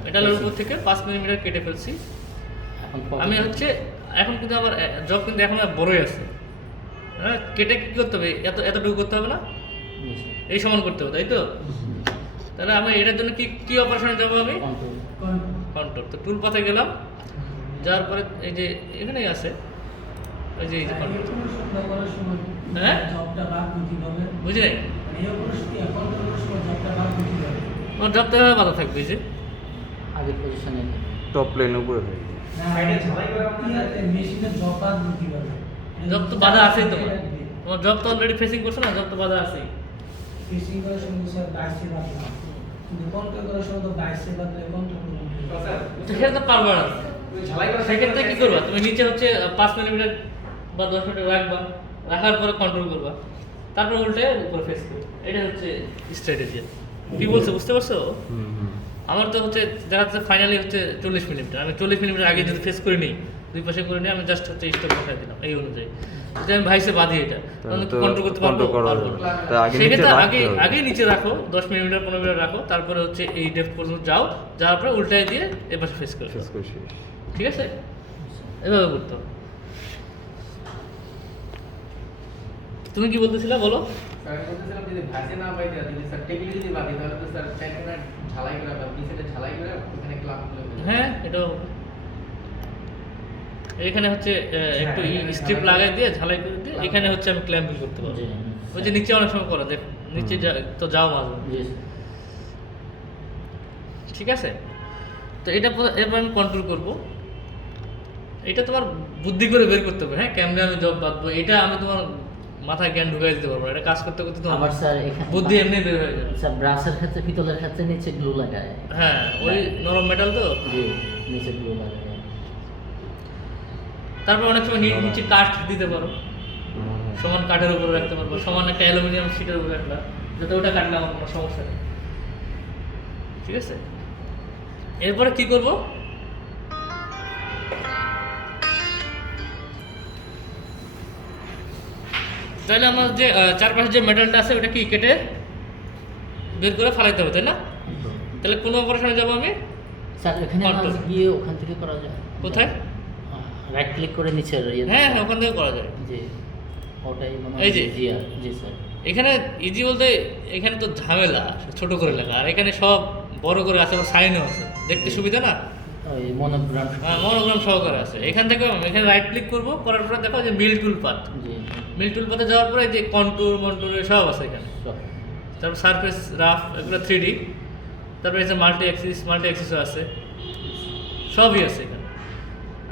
মেটালের উপর থেকে 5 মিলিমিটার কেটে ফেলছি। এখন আমি হচ্ছে এখন কিন্তু আমার জব কিন্তু এখন আর বড়ই আছে, হ্যাঁ। কেটে কি করতে হবে, এতটুকু করতে হবে না, এই সমান করতে হবে, তাই তো? তাহলে আমি এটার জন্য কি অপারেশনে যাবো আমি? Control control. তো টুল পাতে গেলাম, যাওয়ার পরে এই যে এখানেই আছে, ওই যে এই যে কন্ট্রোল, অপারেশনটা করার সময় হ্যাঁ? জবটা রাখবো কিভাবে? বুঝি নাই? মানে এই অপারেশন কি এখন করার সময় জবটা রাখবো কিভাবে? আমার জব তো এভাবে বাধা থাকবে, এই যে আগের পজিশনে টপ লাইন উপরে থাকে। না, সাইডে ঝালাই করে ইয়াতে মেশিনে জব রাখবো কিভাবে? জব তো বাধা আছেই তোমার জব তো অলরেডি ফেসিং করছো না, জব তো বাধা আছেই। ফিশিং করার সময় স্যার বাইসে রাখলাম, কিন্তু কন্ট্রোল করার সময় তো বাইসে রাখলে কন্ট্রোল তো স্যার, তো সেটা তো পারবে না। তুমি ঝালাই করে সেক্ষেত্রে কি করবা, তুমি নিচে হচ্ছে 5 মিলিমিটার বা 10 মিনিট রাখবা, রাখার পরে কন্ট্রোল করবা, তারপর উল্টে উপরে ফেস করবে। এটা হচ্ছে স্ট্র্যাটেজি। কি বলছো, বুঝতে পারছো? আমার তো হচ্ছে দেখা যাচ্ছে ফাইনালি হচ্ছে 40 মিলিমিটার, আমি 40 মিলিমিটার আগে যদি ফেস করে নিই, দুই পাশে করে নিই, আমি জাস্ট হচ্ছে স্টপ বসাই দিলাম এই অনুযায়ী। যদি আমি ভাইসে বাঁধি এটা, তাহলে তো কন্ট্রোল করতে পারবো? control করা পারবো যাবে। না। তা আগে নিচে সেক্ষেত্রে রাখতে হবে। আগে নিচে রাখো, 10 মিলিমিটার 15 মিনিট রাখো, তারপরে হচ্ছে এই ডেপথ পর্যন্ত যাও, যাওয়ার পরে উল্টায় দিয়ে এপাশে ফেস করে শেষ দাও। করে শেষ। ঠিক আছে, এভাবে করতে হবে। তুমি কি বলতেছিলে বলো? স্যার আমি বলতেছিলাম যদি ভাসে না পাই যদি স্যার টেকলি যদি বাঁধি তাহলে তো স্যার চারখানা ঝালাই করে বা পিছনে ঝালাই করে ওখানে ক্লাব করে দেবে। হ্যাঁ, এটাও হবে। এখানে হচ্ছে একটু স্ট্রিপ লাগাই দিয়ে ঝালাই করে দিয়ে এখানে হচ্ছে আমি ক্ল্যাম্পিং করতে পারবো। জি ওই যে নিচে অনেক সময় করা যায়, নিচে তো যাও মাঝে, জি ঠিক আছে? তো এটা এরপর আমি কন্ট্রোল করবো। এটা তোমার বুদ্ধি করে বের করতে হবে। হ্যাঁ, ক্যামেরা আমি জব বাঁধবো, এটা আমি তোমার মাথায় জ্ঞান ঢুকাই দিতে পারবো না। এটা কাজ করতে করতে তোমার আবার স্যার এখানে বুদ্ধি এমনি বের হয়ে যাবে। স্যার ব্রাশের ক্ষেত্রে পিতলের ক্ষেত্রে নিচে গ্লু লাগায়। হ্যাঁ, ওই নরম মেটাল তো। জি নিচে গ্লু লাগায়। তারপর অনেক সময় নিচে কাঠ দিতে পারো, সমান কাঠের উপরে রাখতে পারবো, সমান একটা অ্যালুমিনিয়াম শিটের উপরে রাখলাম, যাতে ওটা কাটলে আমার কোনো সমস্যা নেই। ঠিক আছে, এরপরে কি করব? তাহলে আমার যে চারপাশে যে মেটালটা আছে ওটা কি কেটে বের করে ফালাইতে হবে, তাই না? তাহলে কোন অপারেশনে যাব আমি? স্যার এখানে Control. গিয়ে ওখান থেকে করা যায়। কোথায়? রাইট ক্লিক করে নিচের ইয়ে হ্যাঁ হ্যাঁ, ওখান থেকে করা যায়। জি ওটাই মনে এই হয় যে। জি জি স্যার। এখানে ইজি বলতে এখানে তো ঝামেলা, ছোট করে লেখা, আর এখানে সব বড় করে আছে, সাইনও আছে, দেখতে সুবিধা না? ওই মনোগ্রাম। মনোগ্রাম সহকারে আছে। এখান থেকে এখানে রাইট ক্লিক করবো, করার পরে দেখো যে মিল টুল পাথ, জি মিল টুল পাথে যাওয়ার পরে যে কন্ট্যুর মন্টুর সব আছে এখানে। সব। তারপর সারফেস রাফ, এগুলো 3D। তারপরে এই যে মাল্টি অ্যাক্সিসও আছে, সবই আছে এখানে।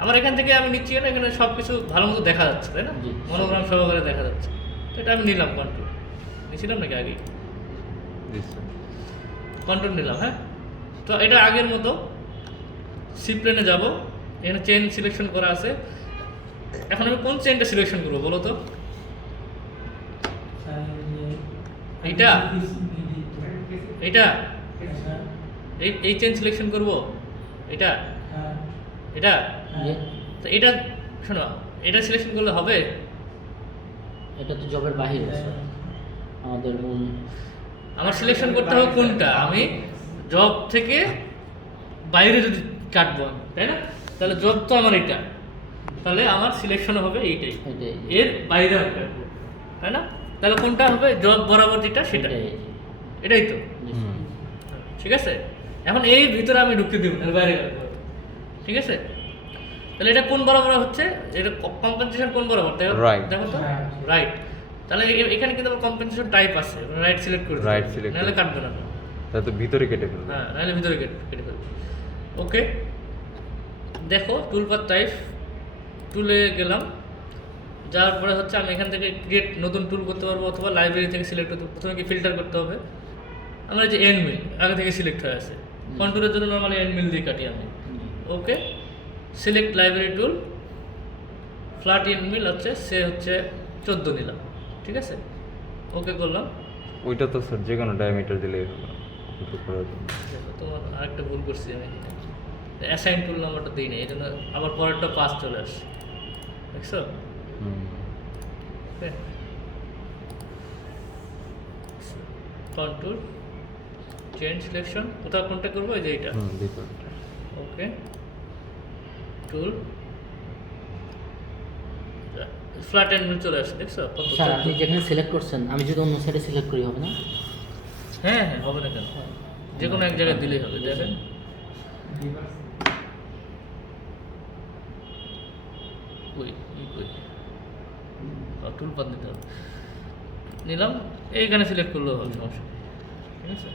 আমার এখান থেকে আমি নিচ্ছি না, এখানে সব কিছু ভালো মতো দেখা যাচ্ছে, তাই না? জি। মনোগ্রাম সহকারে দেখা যাচ্ছে। তো এটা আমি নিলাম কন্ট্রোল, নিয়েছিলাম নাকি আগে? জি স্যার। কন্ট্রোল নিলাম। হ্যাঁ, তো এটা আগের মতো সি প্লেনে যাব। এখানে চেন সিলেকশন করা আছে। এখন আমি কোন চেনটা সিলেকশন করবো বলো তো? এইটা? এইটা? এই চেন সিলেকশন করব? এটা? এটা? জি। তো এটা শোনো, এটা সিলেকশন করলে হবে? এটা তো জবের বাহিরে স্যার, আমাদের মূল। আমার সিলেকশন করতে হবে কোনটা? আমি জব থেকে বাইরে যদি কাটবো আমি, তাই না? তাহলে জব তো আমার এটা, তাহলে আমার সিলেকশন হবে এইটাই, এটাই। এর বাইরে আমি কাটবো, তাই না? তাহলে কোনটা হবে? জব বরাবর যেটা সেটা, এটাই। এটাই তো। জি, হুম। ঠিক আছে, এখন এর ভিতরে আমি ঢুকতে দিব না, এর বাইরে কাটবো। ঠিক আছে, তাহলে এটা কোন বরাবর হচ্ছে? এটা কম্পেনসেশন কোন বরাবর? Right. দেখো তো, রাইট। তাহলে এখানে কিন্তু আমার কম্পেনসেশন টাইপ আছে, রাইট সিলেক্ট করে Right select নাহলে করে। কাটবে না। তাহলে তো ভিতরে কেটে ফেলবে। হ্যাঁ, নাহলে ভিতরে কেটে ফেলবে। ওকে, দেখো টুলপাথ টাইপ, টুলে গেলাম, যাওয়ার পরে হচ্ছে আমি এখান থেকে ক্রিয়েট নতুন টুল করতে পারবো, অথবা লাইব্রেরি থেকে সিলেক্ট করতে। প্রথমে কি ফিল্টার করতে হবে? আমরা যে এন্ড মিল আগে থেকে সিলেক্ট হয়ে আছে, কন্ট্রোলের জন্য নর্মালি এন্ড মিল দিয়ে কাটি আমি। Okay, select library tool, flat end mill হচ্ছে, সে হচ্ছে 14 নিলাম। ঠিক আছে, ওকে করলাম। ওইটা তো স্যার যে কোনো ডায়ামিটার দিলেই হবে কন্ট্রোল করার জন্য। দেখো, তোমার আরেকটা ভুল করছি আমি, অ্যাসাইন টুল নাম্বারটা দিই না, এই জন্য আবার পরেরটা পাস চলে আসছে, দেখছো? হুম। কন্ট্রোল চেঞ্জ সিলেকশন, কোথাও কোনটা করবো? এই যে এইটা। হুম, ভিতরে। ওকে, টুল ফ্ল্যাট এন্ড মিল চলে আসছে, দেখছো? কত স্যার চোদ্দ। আপনি যেখানে সিলেক্ট করছেন, আমি যদি অন্য সাইডে সিলেক্ট করি হবে না? হ্যাঁ হ্যাঁ, হবে না কেন? যে কোনো এক জায়গায় দিলেই হবে। দেখেন, টুল পাত নিতে হবে, নিলাম, এইখানে সিলেক্ট করলেও হবে, সমস্যা নেই। ঠিক আছে,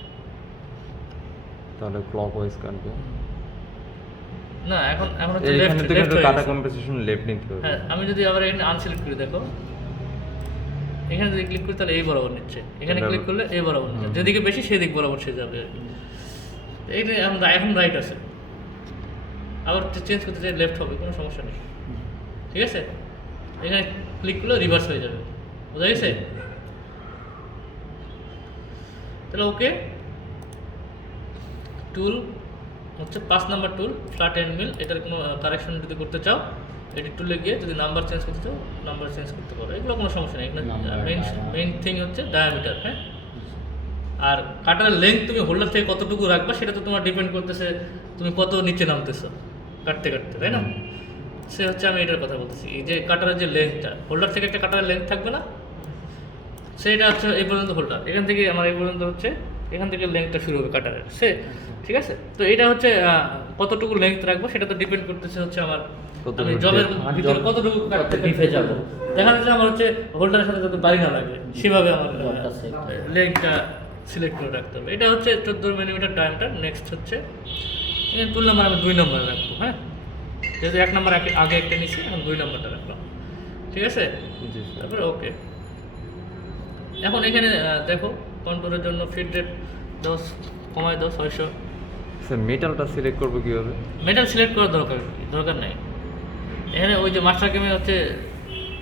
তাহলে ক্লক ওয়াইজ কাটবে। না এখন এখন হচ্ছে এইখানে লেফট তো লেফট কিন্তু কাটা কম্পেনসেশন লেফট নিতে হবে। হ্যাঁ, আমি যদি আবার এখানে আনসিলেক্ট করি, দেখো এখানে যদি ক্লিক করি তাহলে এই বরাবর নিচ্ছে, এখানে এটা- ক্লিক করলে এই বরাবর নিচ্ছে, হুম। যেদিকে বেশি সেদিক বরাবর সে যাবে আর কি। এইটা এখন রাইট আছে, আবার চেঞ্জ করতে চাই লেফট হবে, কোনো সমস্যা নেই। ঠিক আছে, এখানে ক্লিক করলে রিভার্স হয়ে যাবে, বোঝা গেছে? তাহলে ওকে, টুল হচ্ছে 5 নাম্বার টুল, ফ্ল্যাট এন্ড মিল। এটার কোনো কারেকশন যদি করতে চাও, এডিট টুলে গিয়ে যদি নাম্বার চেঞ্জ করতে চাও, নাম্বার চেঞ্জ করতে পারো, এগুলো কোনো সমস্যা নেই। এখানে Number, মেইন থিং হচ্ছে ডায়ামিটার। হ্যাঁ, আর কাটার লেন্থ তুমি হোল্ডার থেকে কতটুকু রাখবা সেটা তো তোমার ডিপেন্ড করতেছে তুমি কত নিচে নামতেছো কাটতে কাটতে, তাই না? সে হচ্ছে আমি এটার কথা বলতেছি, এই যে কাটারের যে লেন্থটা, হোল্ডার থেকে একটা কাটারের লেন্থ থাকবে না, সেটা হচ্ছে এই পর্যন্ত হোল্ডার, এখান থেকে আমার এই পর্যন্ত হচ্ছে, এখান থেকে লেন্থটা শুরু হবে কাটারের, ঠিক আছে? তো এটা হচ্ছে কতটুকু লেন্থ রাখবো সেটা তো ডিপেন্ড করতেছে হচ্ছে আমার কতটুকু আমি জবের depth? ভিতরে job কতটুকু কাটতে কত deep এ যাবো? দেখা যাচ্ছে আমার হচ্ছে হোল্ডারের সাথে যাতে বাড়ি না লাগে সেভাবে আমার জবটা select করতে হবে। লেগটা সিলেক্ট করে রাখতে হবে। এটা হচ্ছে 14 মিলিমিটার ডায়ামিটার। নেক্সট হচ্ছে এখানে টুল নাম্বার আমি 2 নম্বর রাখবো, হ্যাঁ, যেহেতু 1 নম্বর আগে একটা নিছি, এখন 2 নম্বরটা রাখলাম, ঠিক আছে। জি স্যার। তারপরে ওকে। এখন এখানে দেখো কন্ট্রোলের জন্য ফিট রেট 10 কমায় দাও 600। স্যার মেটালটা সিলেক্ট করবো কীভাবে? মেটাল সিলেক্ট করার দরকার নাই। এখানে ওই যে মাস্টার গেমে হচ্ছে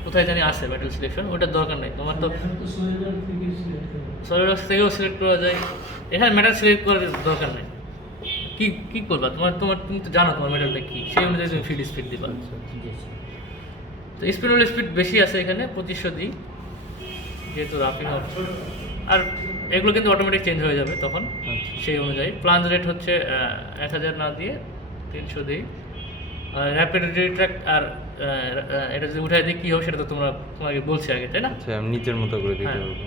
কোথায় জানি আছে মেটাল সিলেকশন, ওটার দরকার নেই তোমার। তো এখন তো সোয়েদার থেকে সিলেক্ট করবো। সলিডওয়ার্কস থেকেও সিলেক্ট করা যায়, এখানে মেটাল সিলেক্ট করার দরকার নেই। কি করবা তুমি তো জানো তোমার মেটালটা কি, সেই অনুযায়ী তুমি ফিড স্পিড দিবা। জি স্যার। তো স্পিড হলে স্পিড বেশি আছে এখানে 2500 দিই, যেহেতু রাফিং হবে। আর এগুলো কিন্তু অটোমেটিক চেঞ্জ হয়ে যাবে তখন সেই অনুযায়ী। প্লাঞ্জ রেট হচ্ছে 1000 না দিয়ে 300 দিই। আর র্যাপিড রিট্রাক্ট আর এটা যদি উঠাই দিই কী হবে সেটা তো তোমাকে বলছি আগে, তাই না? আচ্ছা আমি নিচের মতো করে দিতে হ্যাঁ। পারবো।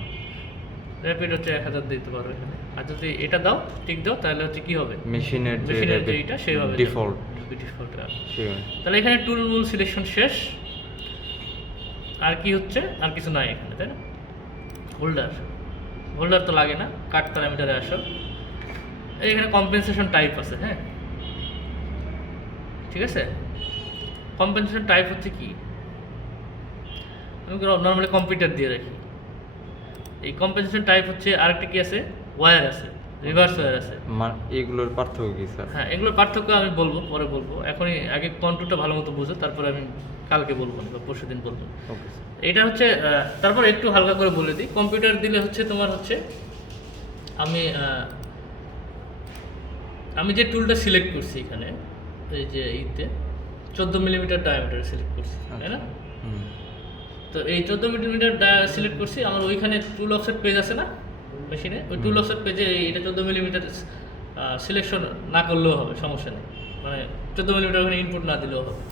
র্যাপিড হচ্ছে 1000 দিতে পারো এখানে। আর যদি এটা দাও টিক দাও তাহলে হচ্ছে কী হবে, মেশিনের মেশিনের যে এটা সেইভাবে ডিফল্ট ডিফল্ট। সেই তাহলে এখানে টুল সিলেকশন শেষ। আর কি হচ্ছে, আর কিছু নাই এখানে, তাই না? হোল্ডার তো লাগে না, কাট প্যারামিটারে আসো। এখানে কম্পেনসেশন টাইপ আছে, হ্যাঁ, ঠিক আছে। কম্পেনসেশন টাইপ হচ্ছে কি, আমি নর্মালি কম্পিউটার দিয়ে রাখি। এই কম্পেনসেশন টাইপ হচ্ছে আরেকটা কি আছে, ওয়্যার আছে, রিভার্স ওয়্যার আছে। এগুলোর পার্থক্য কি স্যার? হ্যাঁ, এগুলোর পার্থক্য আমি বলবো, পরে বলবো। এখনই আগে কন্ট্রোলটা ভালো মতো বুঝো, তারপরে আমি কালকে বলবো না বা পরশু দিন বলবো। Okay sir. এটা হচ্ছে তারপর একটু হালকা করে বলে দিই। কম্পিউটার দিলে হচ্ছে তোমার হচ্ছে আমি যে টুলটা সিলেক্ট করছি এখানে, এই যে ইতে 14 মিলিমিটার ডায়ামিটার সিলেক্ট করছি, তাই না? হুম। তো এই 14 মিলিমিটার সিলেক্ট করছি, আমার ওইখানে টুল অফসেট পেজ আছে না মেশিনে, ওই টুল অফসেট পেজে এটা 14 মিলিমিটার সিলেকশন না করলেও হবে, সমস্যা নেই। মানে 14 মিলিমিটার ওখানে ইনপুট না দিলেও হবে।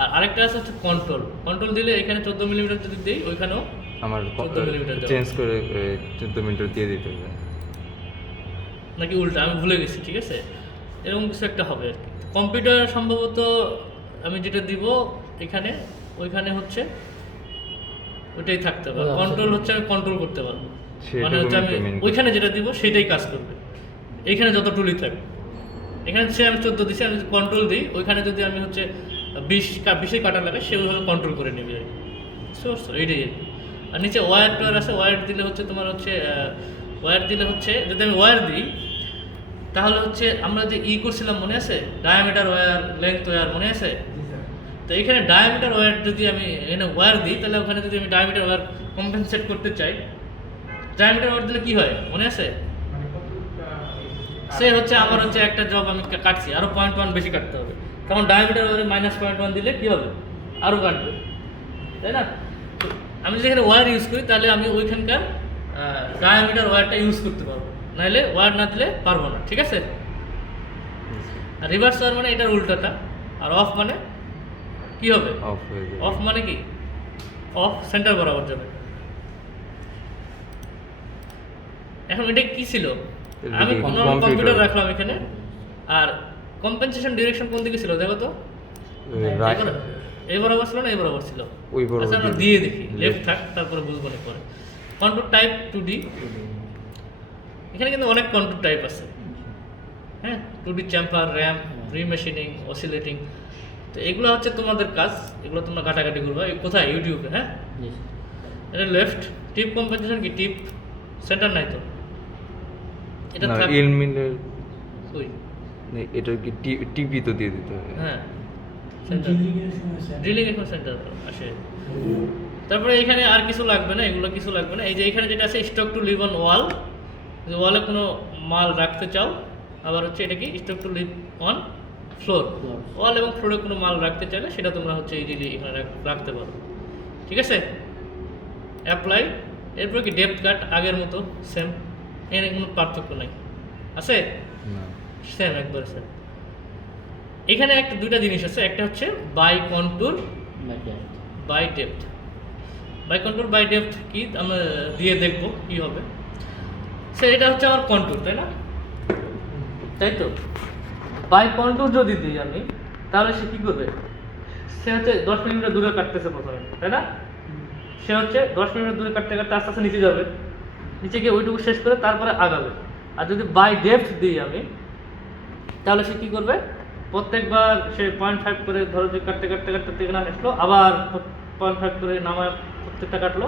আর আরেকটা আছে হচ্ছে কন্ট্রোল দিলে এখানে 14 মিলিমিটার যদি দিই ওইখানেও আমার 14 মিলিমিটার দেওয়া। চেঞ্জ করে 14 মিটার দিয়ে দিতে হবে। নাকি উল্টা, আমি ভুলে গেছি, ঠিক আছে, এরকম কিছু একটা হবে আর কি। কম্পিউটার সম্ভবত আমি যেটা দিব এখানে, ওইখানে হচ্ছে ওইটাই থাকতে হবে। কন্ট্রোল হচ্ছে আমি কন্ট্রোল করতে পারবো, মানে হচ্ছে আমি ওইখানে যেটা দিব সেটাই কাজ করবে। এইখানে যত টুলই থাকবে, এখানে সে আমি 14 দিচ্ছি, আমি যদি কন্ট্রোল দিই ওইখানে যদি আমি হচ্ছে 20 কাটা লাগে সে ওইভাবে কন্ট্রোল করে নেবে আর কি। বুঝতে পারছো, এইটাই আর কি। আর নিচে ওয়্যার আছে, ওয়্যার দিলে হচ্ছে তোমার হচ্ছে যদি আমি ওয়্যার দিই তাহলে হচ্ছে আমরা যে করছিলাম মনে আছে, ডায়ামিটার ওয়্যার, লেন্থ ওয়্যার, মনে আছে? তো এখানে ডায়ামিটার ওয়্যার যদি আমি এখানে ওয়্যার দিই তাহলে ওখানে যদি আমি ডায়ামিটার ওয়্যার কম্পেনসেট করতে চাই, ডায়ামিটার ওয়্যার দিলে কি হয় মনে আছে? সে হচ্ছে আমার হচ্ছে একটা জব আমি কাটছি, আরও 0.1 বেশি কাটতে হবে, তখন ডায়ামিটার ওয়্যারে -0.1 দিলে কি হবে, আরও কাটবে, তাই না? তো আমি যদি এখানে ওয়্যার ইউজ করি তাহলে আমি ওইখানকার ডায়ামিটার ওয়্যারটা ইউজ করতে পারবো, নাহলে ওয়্যার না দিলে পারবো না, ঠিক আছে? আর রিভার্স ওয়্যার মানে এটার উল্টাটা। আর অফ মানে কি হবে, অফ হয়ে যাবে। অফ মানে কি, অফ সেন্টার বরাবর যাবে। এখন এটা কি ছিল, আমি কম্পিউটার রাখলাম এখানে। আর কম্পেনসেশন ডিরেকশন কোন দিকে ছিল দেখো তো, এই বরাবর ছিল না এই বরাবর ছিল? ওই বরাবর আচ্ছা আমরা দিয়ে দিয়ে দেখি, লেফট থাক তারপরে বুঝবো না পরে। কন্ট্রোল টাইপ 2D, এখানে কিন্তু অনেক কন্ট্রোল টাইপ আছে, হ্যাঁ, 2D চ্যাম্পার, র্যাম্প, রিমেশিনিং, অসিলেটিং। তো এগুলো হচ্ছে তোমাদের কাজ, এগুলো তোমরা ঘাটাঘাটি করবে। কোথায়, ইউটিউবে, হ্যাঁ। জি এটা লেফট টিপ কম্পেনসেশন কি, টিপ সেন্টার নাই তো, এটা না থাক এল মিলের ওই, এটা কি টিপি তো দিয়ে দিতে হবে। হ্যাঁ, সেন্টার ড্রিলিংয়ের সমস্যা। ড্রিলিং এখন সেন্টার আসে। তারপরে এখানে আর কিছু লাগবে না, এগুলো কিছু লাগবে না। এই যে এখানে যেটা আছে স্টক টু লিভ অন ওয়াল, যে ওয়ালে কোনো মাল রাখতে চাও, আবার হচ্ছে এটা কি stock to leave on floor, wall এবং ফ্লোরে কোনো মাল রাখতে চাইলে সেটা তোমরা হচ্ছে ইজিলি এখানে রাখতে পারো, ঠিক আছে? অ্যাপ্লাই, এরপর কি ডেপথ কাট আগের মতো সেম, এখানে কোনো পার্থক্য নাই, আছে না সেম একবারে স্যার। এখানে দুইটা জিনিস আছে, একটা হচ্ছে by contour, by depth. By contour by depth কি আমরা দিয়ে দেখবো কি হবে। স্যার এটা হচ্ছে আমার কন্ট্যুর, তাই না? তাই তো, বাই কন্ট্যুর যদি দিই আমি তাহলে সে কী করবে, সে হচ্ছে 10 মিলিমিটার দূরে কাটতেছে প্রথমে, তাই না? সে হচ্ছে 10 মিলিমিটার দূরে কাটতে কাটতে আস্তে আস্তে নিচে যাবে, নিচে গিয়ে ওইটুকু শেষ করে তারপরে আগাবে। আর যদি বাই ডেপথ দিই আমি, তাহলে সে কী করবে, প্রত্যেকবার সে 0.5 করে ধরো যে কাটতে কাটতে কাটতে এখানে আসলো, আবার 0.5 করে নামায় প্রত্যেকটা কাটলো,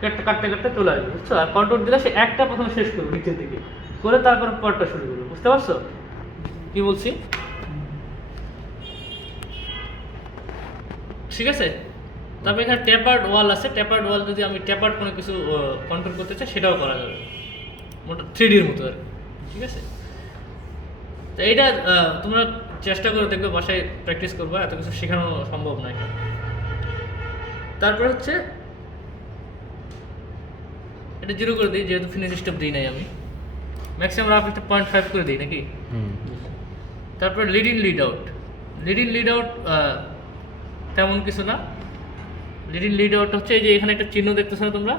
কাটতে কাটতে কাটতে চলে আসবে, বুঝছো? আর কন্ট্রোল দিলে সে একটা প্রথমে শেষ করবে নিচের দিকে করে, তারপর পরটা শুরু করবে, বুঝতে পারছো কি বলছি? ঠিক আছে। তারপরে এখানে ট্যাপার্ড ওয়াল আছে, ট্যাপার্ড ওয়াল যদি আমি ট্যাপার্ড কোনো কিছু কন্ট্রোল করতে চাই সেটাও করা যাবে, মোটা 3Dর মতো আর কি, ঠিক আছে। তো এইটা তোমরা চেষ্টা করে দেখবে, বাসায় প্র্যাকটিস করবা, এত কিছু শেখানো সম্ভব নয়। তারপর হচ্ছে এটা 0 করে দিই, যেহেতু ফিনিশ স্টেপ দিই নাই আমি, ম্যাক্সিমাম রাফ একটা 0.5 করে দিই নাকি। তারপর lead in lead out, lead in lead out তেমন কিছু না। লিড ইন লিড আউট হচ্ছে এই যে এখানে একটা চিহ্ন দেখতেছো না তোমরা,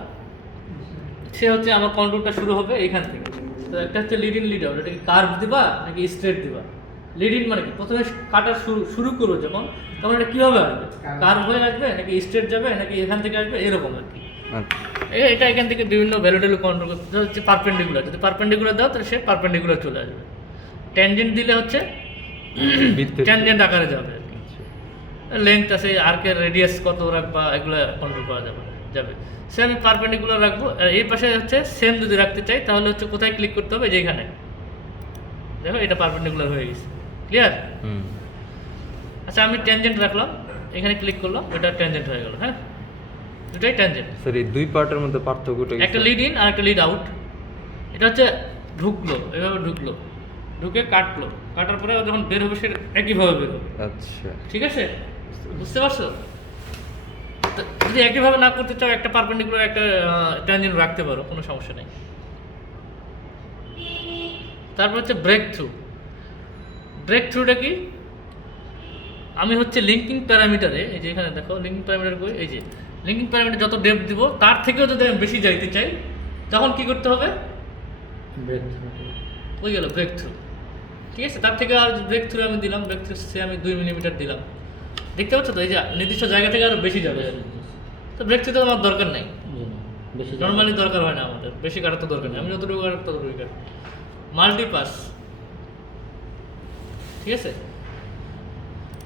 সে হচ্ছে আমার কন্ট্রোলটা শুরু হবে এইখান থেকে। তো একটা হচ্ছে লিড ইন লিড আউট, এটা কি কার্ভ দিবা নাকি স্ট্রেট দিবা? লিড ইন মানে কি, প্রথমে কাটা শুরু করবো যখন, তখন এটা কীভাবে আসবে, কার্ভ হয়ে আসবে নাকি স্ট্রেট যাবে নাকি এখান থেকে আসবে, এরকম আর কি। এটা এখান থেকে বিভিন্ন ভ্যালু ট্যালু কন্ট্রোল করতে হচ্ছে। পারপেন্ডিকুলার, যদি পারপেন্ডিকুলার দাও তাহলে সে পারপেন্ডিকুলার চলে আসবে, ট্যানজেন্ট দিলে হচ্ছে ট্যানজেন্ট আকারে যাবে আর কি। লেন্থ আছে, আর্কের রেডিয়াস কত রাখবা, এগুলো কন্ট্রোল করা যাবে। সে আমি পারপেন্ডিকুলার রাখবো। আর এই পাশে হচ্ছে সেম যদি রাখতে চাই তাহলে হচ্ছে কোথায় ক্লিক করতে হবে, যেখানে দেখো এটা পারপেন্ডিকুলার হয়ে গেছে, ক্লিয়ার? আচ্ছা আমি ট্যানজেন্ট রাখলাম, এখানে ক্লিক করলাম, এটা ট্যানজেন্ট হয়ে গেল। হ্যাঁ, দুটাই ট্যানজেন্ট। স্যার এই দুই পার্টের মধ্যে পার্থক্যটা কি? একটা লিড ইন আর একটা লিড আউট। এটা হচ্ছে ঢুকলো, এভাবে ঢুকলো, ঢুকে কাটলো, কাটার পরে যখন বের হবে সেটা একইভাবে বের হবে। আচ্ছা, ঠিক আছে, বুঝতে পারছো? তো যদি একইভাবে না করতে চাও, একটা পারপেন্ডিকুলার একটা ট্যানজেন্ট রাখতে পারো, কোনো সমস্যা নেই। তারপর হচ্ছে ব্রেক থ্রু। ব্রেক থ্রুটা কি, আমি হচ্ছে লিঙ্কিং প্যারামিটারে, এই যে এখানে দেখো লিঙ্কিং প্যারামিটার কই, এই যে লিঙ্কিং প্যারামিটার যত ডেপথ দিব তার থেকেও যদি আমি বেশি যাইতে চাই তখন কি করতে হবে, ব্রেক থ্রু, ওই গেল ব্রেক থ্রু। ঠিক আছে, তার থেকে আর ব্রেক থ্রু আমি দিলাম, ব্রেক থ্রু সে আমি 2 মিলিমিটার দিলাম, দেখতে পাচ্ছ তো? এই যে নির্দিষ্ট জায়গা থেকে আরও বেশি যাবে, তো ব্রেক থ্রু তো আমার দরকার নেই, বেশি নর্মালি দরকার হয় না আমাদের, বেশি কাটার তো দরকার নেই, আমি যতটুকু কাটার ততটুকু কাট। মাল্টিপাস, ঠিক আছে।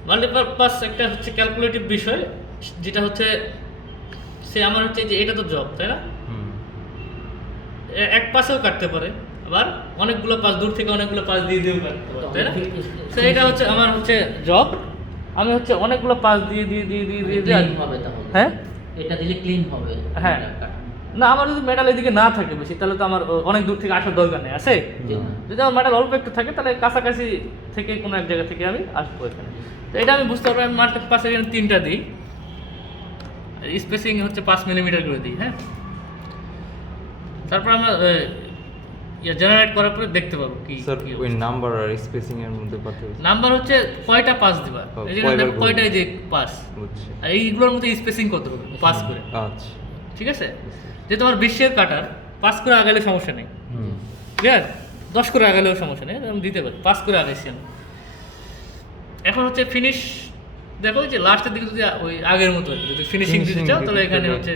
মাল্টিপারপাস একটা হচ্ছে ক্যালকুলেটিভ বিষয়, যেটা হচ্ছে সে আমার হচ্ছে যে এটা তো জব, তাই না? এক পাশেও কাটতে পারে, আবার অনেকগুলো পাস দূর থেকে অনেকগুলো পাস দিয়ে দিয়েও কাটতে পারে, তাই না? তো এটা হচ্ছে আমার হচ্ছে জব, আমি হচ্ছে অনেকগুলো পাস দিয়ে দিয়ে দিয়ে দিয়ে দিয়ে দিয়ে ক্লিন হবে তাহলে। হ্যাঁ, এটা দিলে ক্লিন হবে। হ্যাঁ। না, আমার যদি মেটাল এদিকে না থাকে বেশি, তাহলে তো আমার অনেক দূর থেকে আসার দরকার নেই, আছে? জি না। যদি আমার মেটাল অল্প একটু থাকে তাহলে কাছাকাছি থেকে কোনো এক জায়গা থেকে আমি আসবো এখানে। তো এটা আমি বুঝতে পারবো, আমি মাল্টিপাসে এখানে 3টা দিই, স্পেসিং হচ্ছে 5 মিলিমিটার করে দিই। হ্যাঁ, তারপর আমরা জেনারেট করার পরে দেখতে পাবো কি স্যার কি ওই নাম্বার আর স্পেসিং এর মধ্যে পার্থক্য? নাম্বার হচ্ছে কয়টা পাস দিবা, এই যে কয়বার দেখো কয়টা, এই যে পাস, বুঝছি। আর এইগুলোর মধ্যে স্পেসিং কত হবে পাস করে, আচ্ছা, ঠিক আছে? যে তোমার 20-এর কাটার 5 করে আগালে সমস্যা নেই, হুম, ক্লিয়ার? 10 করে আগালেও সমস্যা নেই, আমি দিতে পারি, 5 করে আগাইছি আমি। এখন হচ্ছে ফিনিশ, দেখো যে লাস্টের দিকে যদি ওই আগের মতো যদি ফিনিশিং দিতে Finishing চাও তাহলে দিতে এখানে গেলে হচ্ছে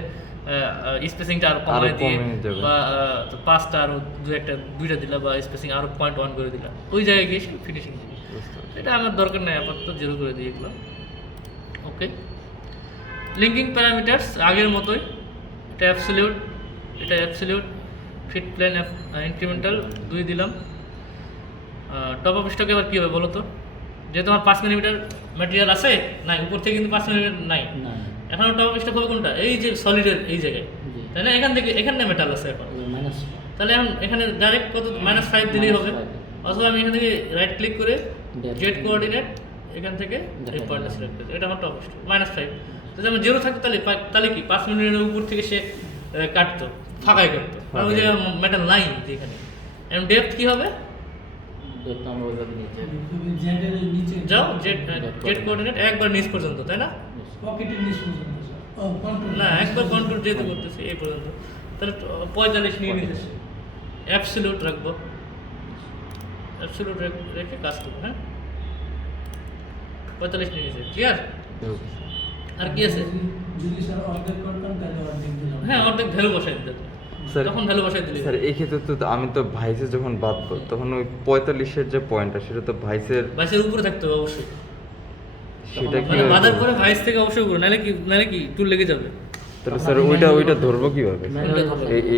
স্পেসিংটা আরো কমায় দিয়ে কমে যাবে। বা 5টা আরো 2টা দিলা, বা স্পেসিং আরো 0.1 করে দিলা, ওই জায়গায় গিয়ে ফিনিশিং দিবি। বুঝতে পারছি। এটা আমার দরকার নেই, আপাতত 0 করে দিয়ে এগুলো। ওকে, লিঙ্কিং প্যারামিটারস আগের মতোই, এটা অ্যাবসলিউট, এটা অ্যাবসলিউট, ফিট প্লেন ইনক্রিমেন্টাল 2 দিলাম। টপ অফ স্টকে এবার কী হবে বলো তো? যেহেতু আমার 5 মিলিমিটার ম্যাটেরিয়াল আছে, নাই উপর থেকে কিন্তু 5 মিলিমিটার নাই, না, এখন টপ অফ স্টক হবে কোনটা, এই যে সলিডের এই জায়গায়, জি। তাই না? এখান থেকে এখানে মেটাল আছে এখন, মাইনাস তাহলে এখন এখানে ডাইরেক্ট কত -5 দিলেই হবে। অথবা আমি এখান থেকে রাইট ক্লিক করে জেড কোঅর্ডিনেট এখান থেকে এই পয়েন্টটা সিলেক্ট করে, এটা আমার টপ স্টক -5। যদি আমার 0 থাকতো তাহলে কি 5 মিলিমিটারের উপর থেকে সে কাটতো, ফাঁকাই কাটতো, আর ওই যে মেটাল নাই যেখানে। এখন ডেপথ কি হবে, দেখতে আমরা ওইভাবে নিতে তুমি জেডের নিচে যাও জেড কোঅর্ডিনেট একবার নিচ পর্যন্ত, তাই না? পকেটের নিচ পর্যন্ত স্যার। ও কন্ট্রোল না, একবার কন্ট্রোল যেতে করতেছি এই পর্যন্ত, তাহলে 45 নিয়ে নিতেছে। অ্যাবসলিউট রাখবো, অ্যাবসলিউট রেখে কাজ করবো। হ্যাঁ, 45 নিয়ে নিতেছে, ক্লিয়ার? আর কি আছে? যদি স্যার অর্ধেক করতাম তাহলে অর্ধেক দিলাম। হ্যাঁ, অর্ধেক ভ্যালু বসাই দিতে হবে। স্যার তখন ভ্যালু বসাই দিলে স্যার এই ক্ষেত্রে তো আমি তো ভাইসে যখন বাঁধবো তখন ওই 45-এর যে পয়েন্টটা সেটা তো ভাইসের বাইশের উপরে থাকতে হবে অবশ্যই। সেটা কি মানে বাঁধার পরে ভাইস থেকে অবশ্যই উপরে, নাহলে কি টুল লেগে যাবে। তাহলে স্যার ওইটা ধরবো কিভাবে Manual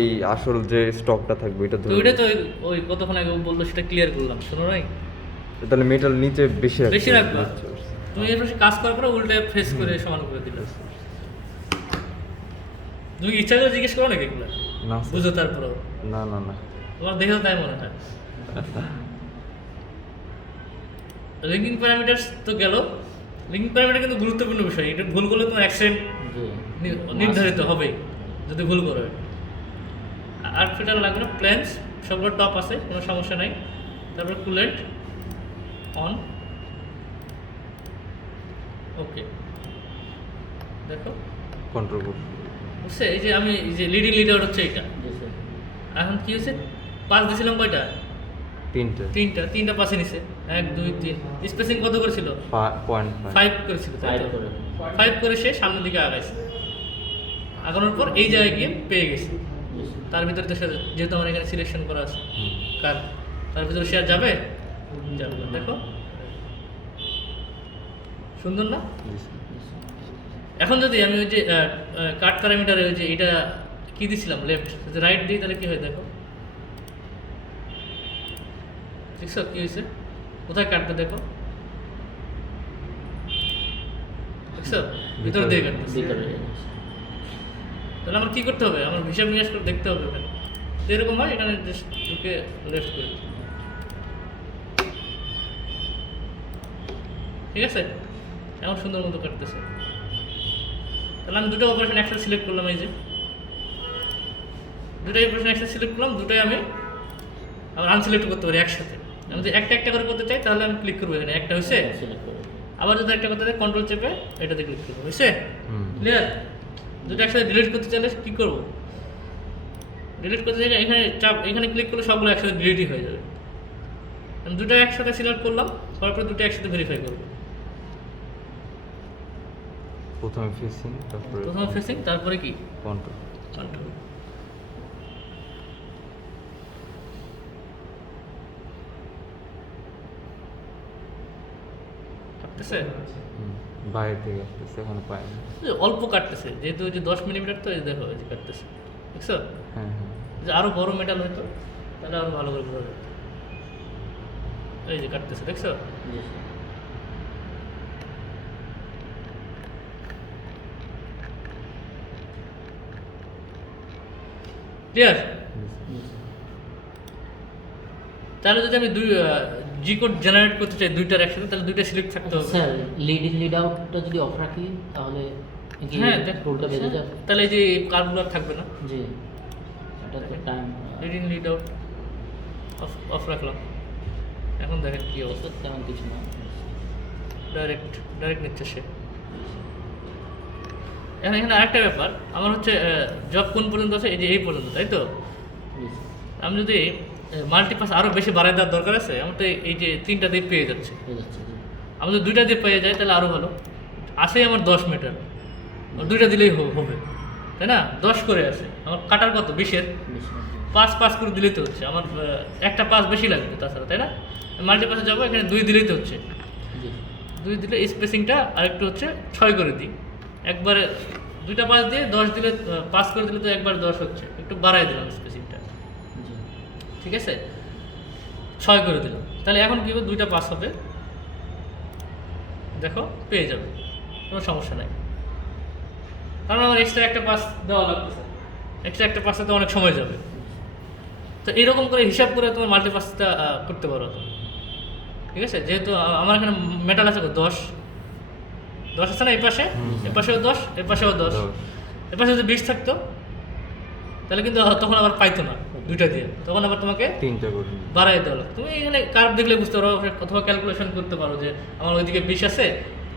এই আসল যে স্টকটা থাকবে এটা তো ধরবো ওইটা তো ওই কতক্ষণ আগে বললো সেটা ক্লিয়ার করলাম, শোনো নাই? তাহলে মেটাল নিচে বেশি রাখতে বেশি হবে। রাখবা। বুঝতে পারছি। তুমি এর পাশে কাজ করার পরে উল্টে ফেস করে সমান করে দিলে। তুমি ইচ্ছা করে জিজ্ঞেস করো নাকি এগুলো? না স্যার। বুঝো তারপরেও না তোমার দেখে তো তাই মনে হয়। লিঙ্কিং প্যারামিটার তো গেল। লিঙ্কিং প্যারামিটার কিন্তু গুরুত্বপূর্ণ বিষয়। এটা ভুল করলে তোমার অ্যাক্সিডেন্ট জি নির্ধারিত হবেই যদি ভুল করো। আর ফিটার লাগবে না, প্লেন্স সবগুলো টপ আছে, কোনো সমস্যা নাই। তারপর কুলেন্ট অন, ওকে। দেখো কন্ট্রোল করুন। বুঝছে? এই যে আমি এই যে লিডিং লিডার হচ্ছে এটা। জি স্যার এখন কি হয়েছে? পাস দিয়েছিলাম কয়টা? তিনটা পাশে নিছে। 1 2 3 স্পেসিং কত করেছিল? 5 করেছিল, তাই ফাইভ তো? করে 5 করে সে সামনের দিকে আগাইছে। আগানোর পর এই জায়গায় গিয়ে পেয়ে গেছে। জি স্যার তার ভিতরে তো সে, যেহেতু আমার এখানে সিলেকশন করা আছে কার, তার ভিতরে সে আর যাবে যাবে না। দেখো সুন্দর না? এখন যদি আমি ওই যে কাট প্যারামিটারে ওই যে এটা কি দিছিলাম লেফট, যদি রাইট দিই তাহলে কি হয় দেখো। দেখছো কি হয়েছে? কোথায় কাটবে দেখো, দেখছো? ভিতর দিয়ে কাটতেছে। ভিতরে তাহলে আমার কি করতে হবে? আমার হিসাব নিকাশ করে দেখতে হবে ওখানে। তো এরকম হয়, এখানে জাস্ট ঢুকে লেফট করে দিই। ঠিক আছে, এখন সুন্দর মতো কাটতেছে। তাহলে আমি দুটো অপারেশন একসাথে সিলেক্ট করলাম। এই যে দুটো অপারেশন একসাথে সিলেক্ট করলাম, দুটোই আমি আবার আনসিলেক্ট করতে পারি একসাথে। আমি যদি একটা করে করতে চাই তাহলে আমি ক্লিক করবো এখানে, একটা হয়েছে। সিলেক্ট করে আবার যদি একটা করতে চাই কন্ট্রোল চেপে এটাতে ক্লিক করবো, হয়েছে? ক্লিয়ার? দুটো একসাথে ডিলিট করতে চাইলে কী করবো? ডিলিট করতে চাইলে এখানে চাপ, এখানে ক্লিক করলে সবগুলো একসাথে ডিলিটই হয়ে যাবে। আমি দুটো একসাথে সিলেক্ট করলাম, তারপরে দুটো একসাথে ভেরিফাই করবো। প্রথমে ফেসিং প্রথমে ফেসিং, তারপরে কি কন্ট্রোল। কন্ট্রোল। কাটতেছে? বাইরে থেকে আসতেছে এখন পায় না। এই অল্প কাটতেছে, যেহেতু ওই যে 10 মিলিমিটার, তো এই দেখো এই যে কাটতেছে, দেখছো? হ্যাঁ যে আরো বড় মেটাল হতো তাহলে আরো ভালো করে বোঝা যেত। এই যে কাটতেছে, দেখছো? জি স্যার ক্লিয়ার? জি স্যার তাহলে যদি আমি জি কোড জেনারেট করতে চাই দুইটার একসাথে, তাহলে দুইটা সিলেক্ট থাকতে হবে। স্যার লিড ইন লিড আউটটা যদি অফ রাখি তাহলে কি হ্যাঁ, টোলটা বেড়ে যাবে? তাহলে এই যে কার্ভগুলো আর থাকবে না। জি এটা তো time lead in lead out of রাখলাম। এখন দেখেন কি অবস্থা, তেমন কিছু না। ডাইরেক্ট নিচ্ছে সে। এখন এখানে আরেকটা ব্যাপার, আমার হচ্ছে জব কোন পর্যন্ত আছে? এই যে এই পর্যন্ত, তাই তো? জি স্যার আমি যদি মাল্টিপাস আরও বেশি বাড়ায় দেওয়ার দরকার আছে, আমার তো এই যে 3টা দিয়ে পেয়ে যাচ্ছে। হয়ে যাচ্ছে জি আমি যদি 2টা দিয়ে পেয়ে যাই তাহলে আরও ভালো। আসেই আমার 10 মিটার, 2টা দিলেই হবে, তাই না? 10 করে আছে, আমার কাটার কত 20-এর, বেশি 5 করে দিলেই তো হচ্ছে। আমার একটা 5 বেশি লাগবে তাছাড়া, তাই না? মাল্টিপাসে যাবো, এখানে 2 দিলেই তো হচ্ছে। জি 2 দিলে স্পেসিংটা আরেকটু হচ্ছে 6 করে দিই। একবারে 2টা 5 দিয়ে 10 দিলে, 5 করে দিলে তো একবার 10 হচ্ছে, একটু বাড়াই দিলাম স্পেসিংটা, জি ঠিক আছে? 6 করে দিলাম। তাহলে এখন কী হবে? 2টা 5 হবে, দেখো পেয়ে যাবে, কোনো সমস্যা নাই। কারণ আমার এক্সট্রা একটা 5 দেওয়া লাগতেছে, এক্সট্রা একটা 5 তো অনেক সময় যাবে। তো এরকম করে হিসাব করে তোমার মাল্টিপাসটা করতে পারো তুমি, ঠিক আছে? যেহেতু আমার এখানে মেটাল আছে 10 আছে না, এই পাশে, এ পাশেও 10, এ পাশেও 10, এ পাশে যদি 20 থাকতো তাহলে কিন্তু তখন আবার পাইতো না 2টা দিয়ে, তখন আবার তোমাকে 3টা করে বাড়াই দেওয়া লাগতো। তুমি এখানে কার্ভ দেখলে বুঝতে পারো, অথবা ক্যালকুলেশন করতে পারো যে আমার ওইদিকে 20 আছে,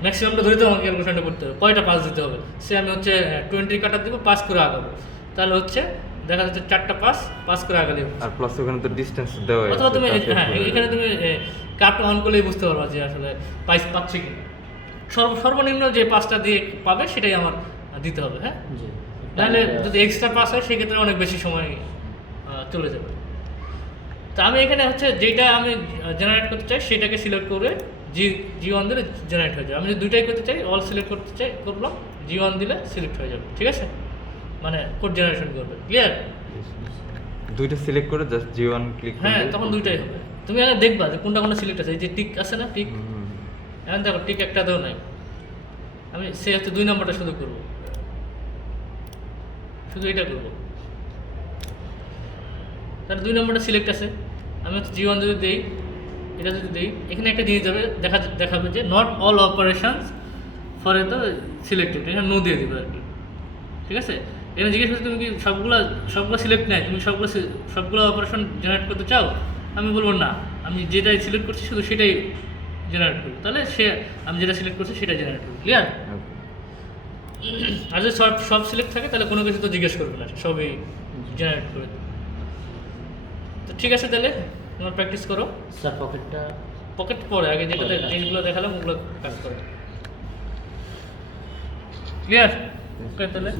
ম্যাক্সিমামটা ধরে তো আমাকে ক্যালকুলেশনটা করতে হবে, কয়টা 5 দিতে হবে। সে আমি হচ্ছে 20 কাটার দিব, 5 করে আগাবো, তাহলে হচ্ছে দেখা যাচ্ছে 4টা 5 করে আগালে আর প্লাস ওখানে তো ডিসটেন্স দেওয়া আছে। অথবা তুমি হ্যাঁ, এখানে তুমি কার্ভটা অন করলেই বুঝতে পারবা যে আসলে পাচ্ছি কি। সর্বনিম্ন যে 5টা দিয়ে পাবে সেটাই আমার দিতে হবে, হ্যাঁ। জি নাহলে যদি এক্সট্রা পাস হয় সেক্ষেত্রে অনেক বেশি সময় চলে যাবে। তো আমি এখানে হচ্ছে যেটা আমি জেনারেট করতে চাই সেটাকে সিলেক্ট করে G1 দিলে জেনারেট হয়ে যাবে। আমি যদি দুইটাই করতে চাই, অল সিলেক্ট করতে চাই, করলাম, G1 দিলে সিলেক্ট হয়ে যাবে, ঠিক আছে, মানে কোড জেনারেশন করবে, ক্লিয়ার? দুইটা সিলেক্ট করে জাস্ট G1 ক্লিক করলে হ্যাঁ, তখন দুইটাই হবে। তুমি আগে দেখবা যে কোনটা কোনটা সিলেক্ট আছে, এই যে টিক আছে না, টিক, হুম, হুম, এখন দেখো টিক একটাতেও নাই। আমি সে হচ্ছে 2 নম্বরটা শুধু করব, শুধু এটা করব। তাহলে 2 নম্বরটা সিলেক্ট আছে, আমি হচ্ছে G1 যদি দিই, এটা যদি দিই, এখানে একটা জিনিস যাবে, দেখাবে যে not all operations for a তো সিলেক্টেড, এখানে নো দিয়ে দিবে আর কি, ঠিক আছে। এখানে জিজ্ঞেস করছে তুমি কি সবগুলো সিলেক্ট নেয়, তুমি সবগুলো অপারেশন জেনারেট করতে চাও? আমি বলবো না, আমি যেটাই সিলেক্ট করছি শুধু সেটাই জেনারেট করবো। তাহলে আমি যেটা সিলেক্ট করছি সেটা জেনারেট করবো, ক্লিয়ার? okay. আর যদি সব সিলেক্ট থাকে তাহলে কোনো কিছু তো জিজ্ঞেস করবে না, সবই জেনারেট করে দেবে। তো ঠিক আছে, তাহলে তোমার প্র্যাকটিস করো। স্যার পকেটটা পকেট পরে আগে যেগুলো দেখালাম ওগুলো কাজ করে, ক্লিয়ার? ওকে, তাহলে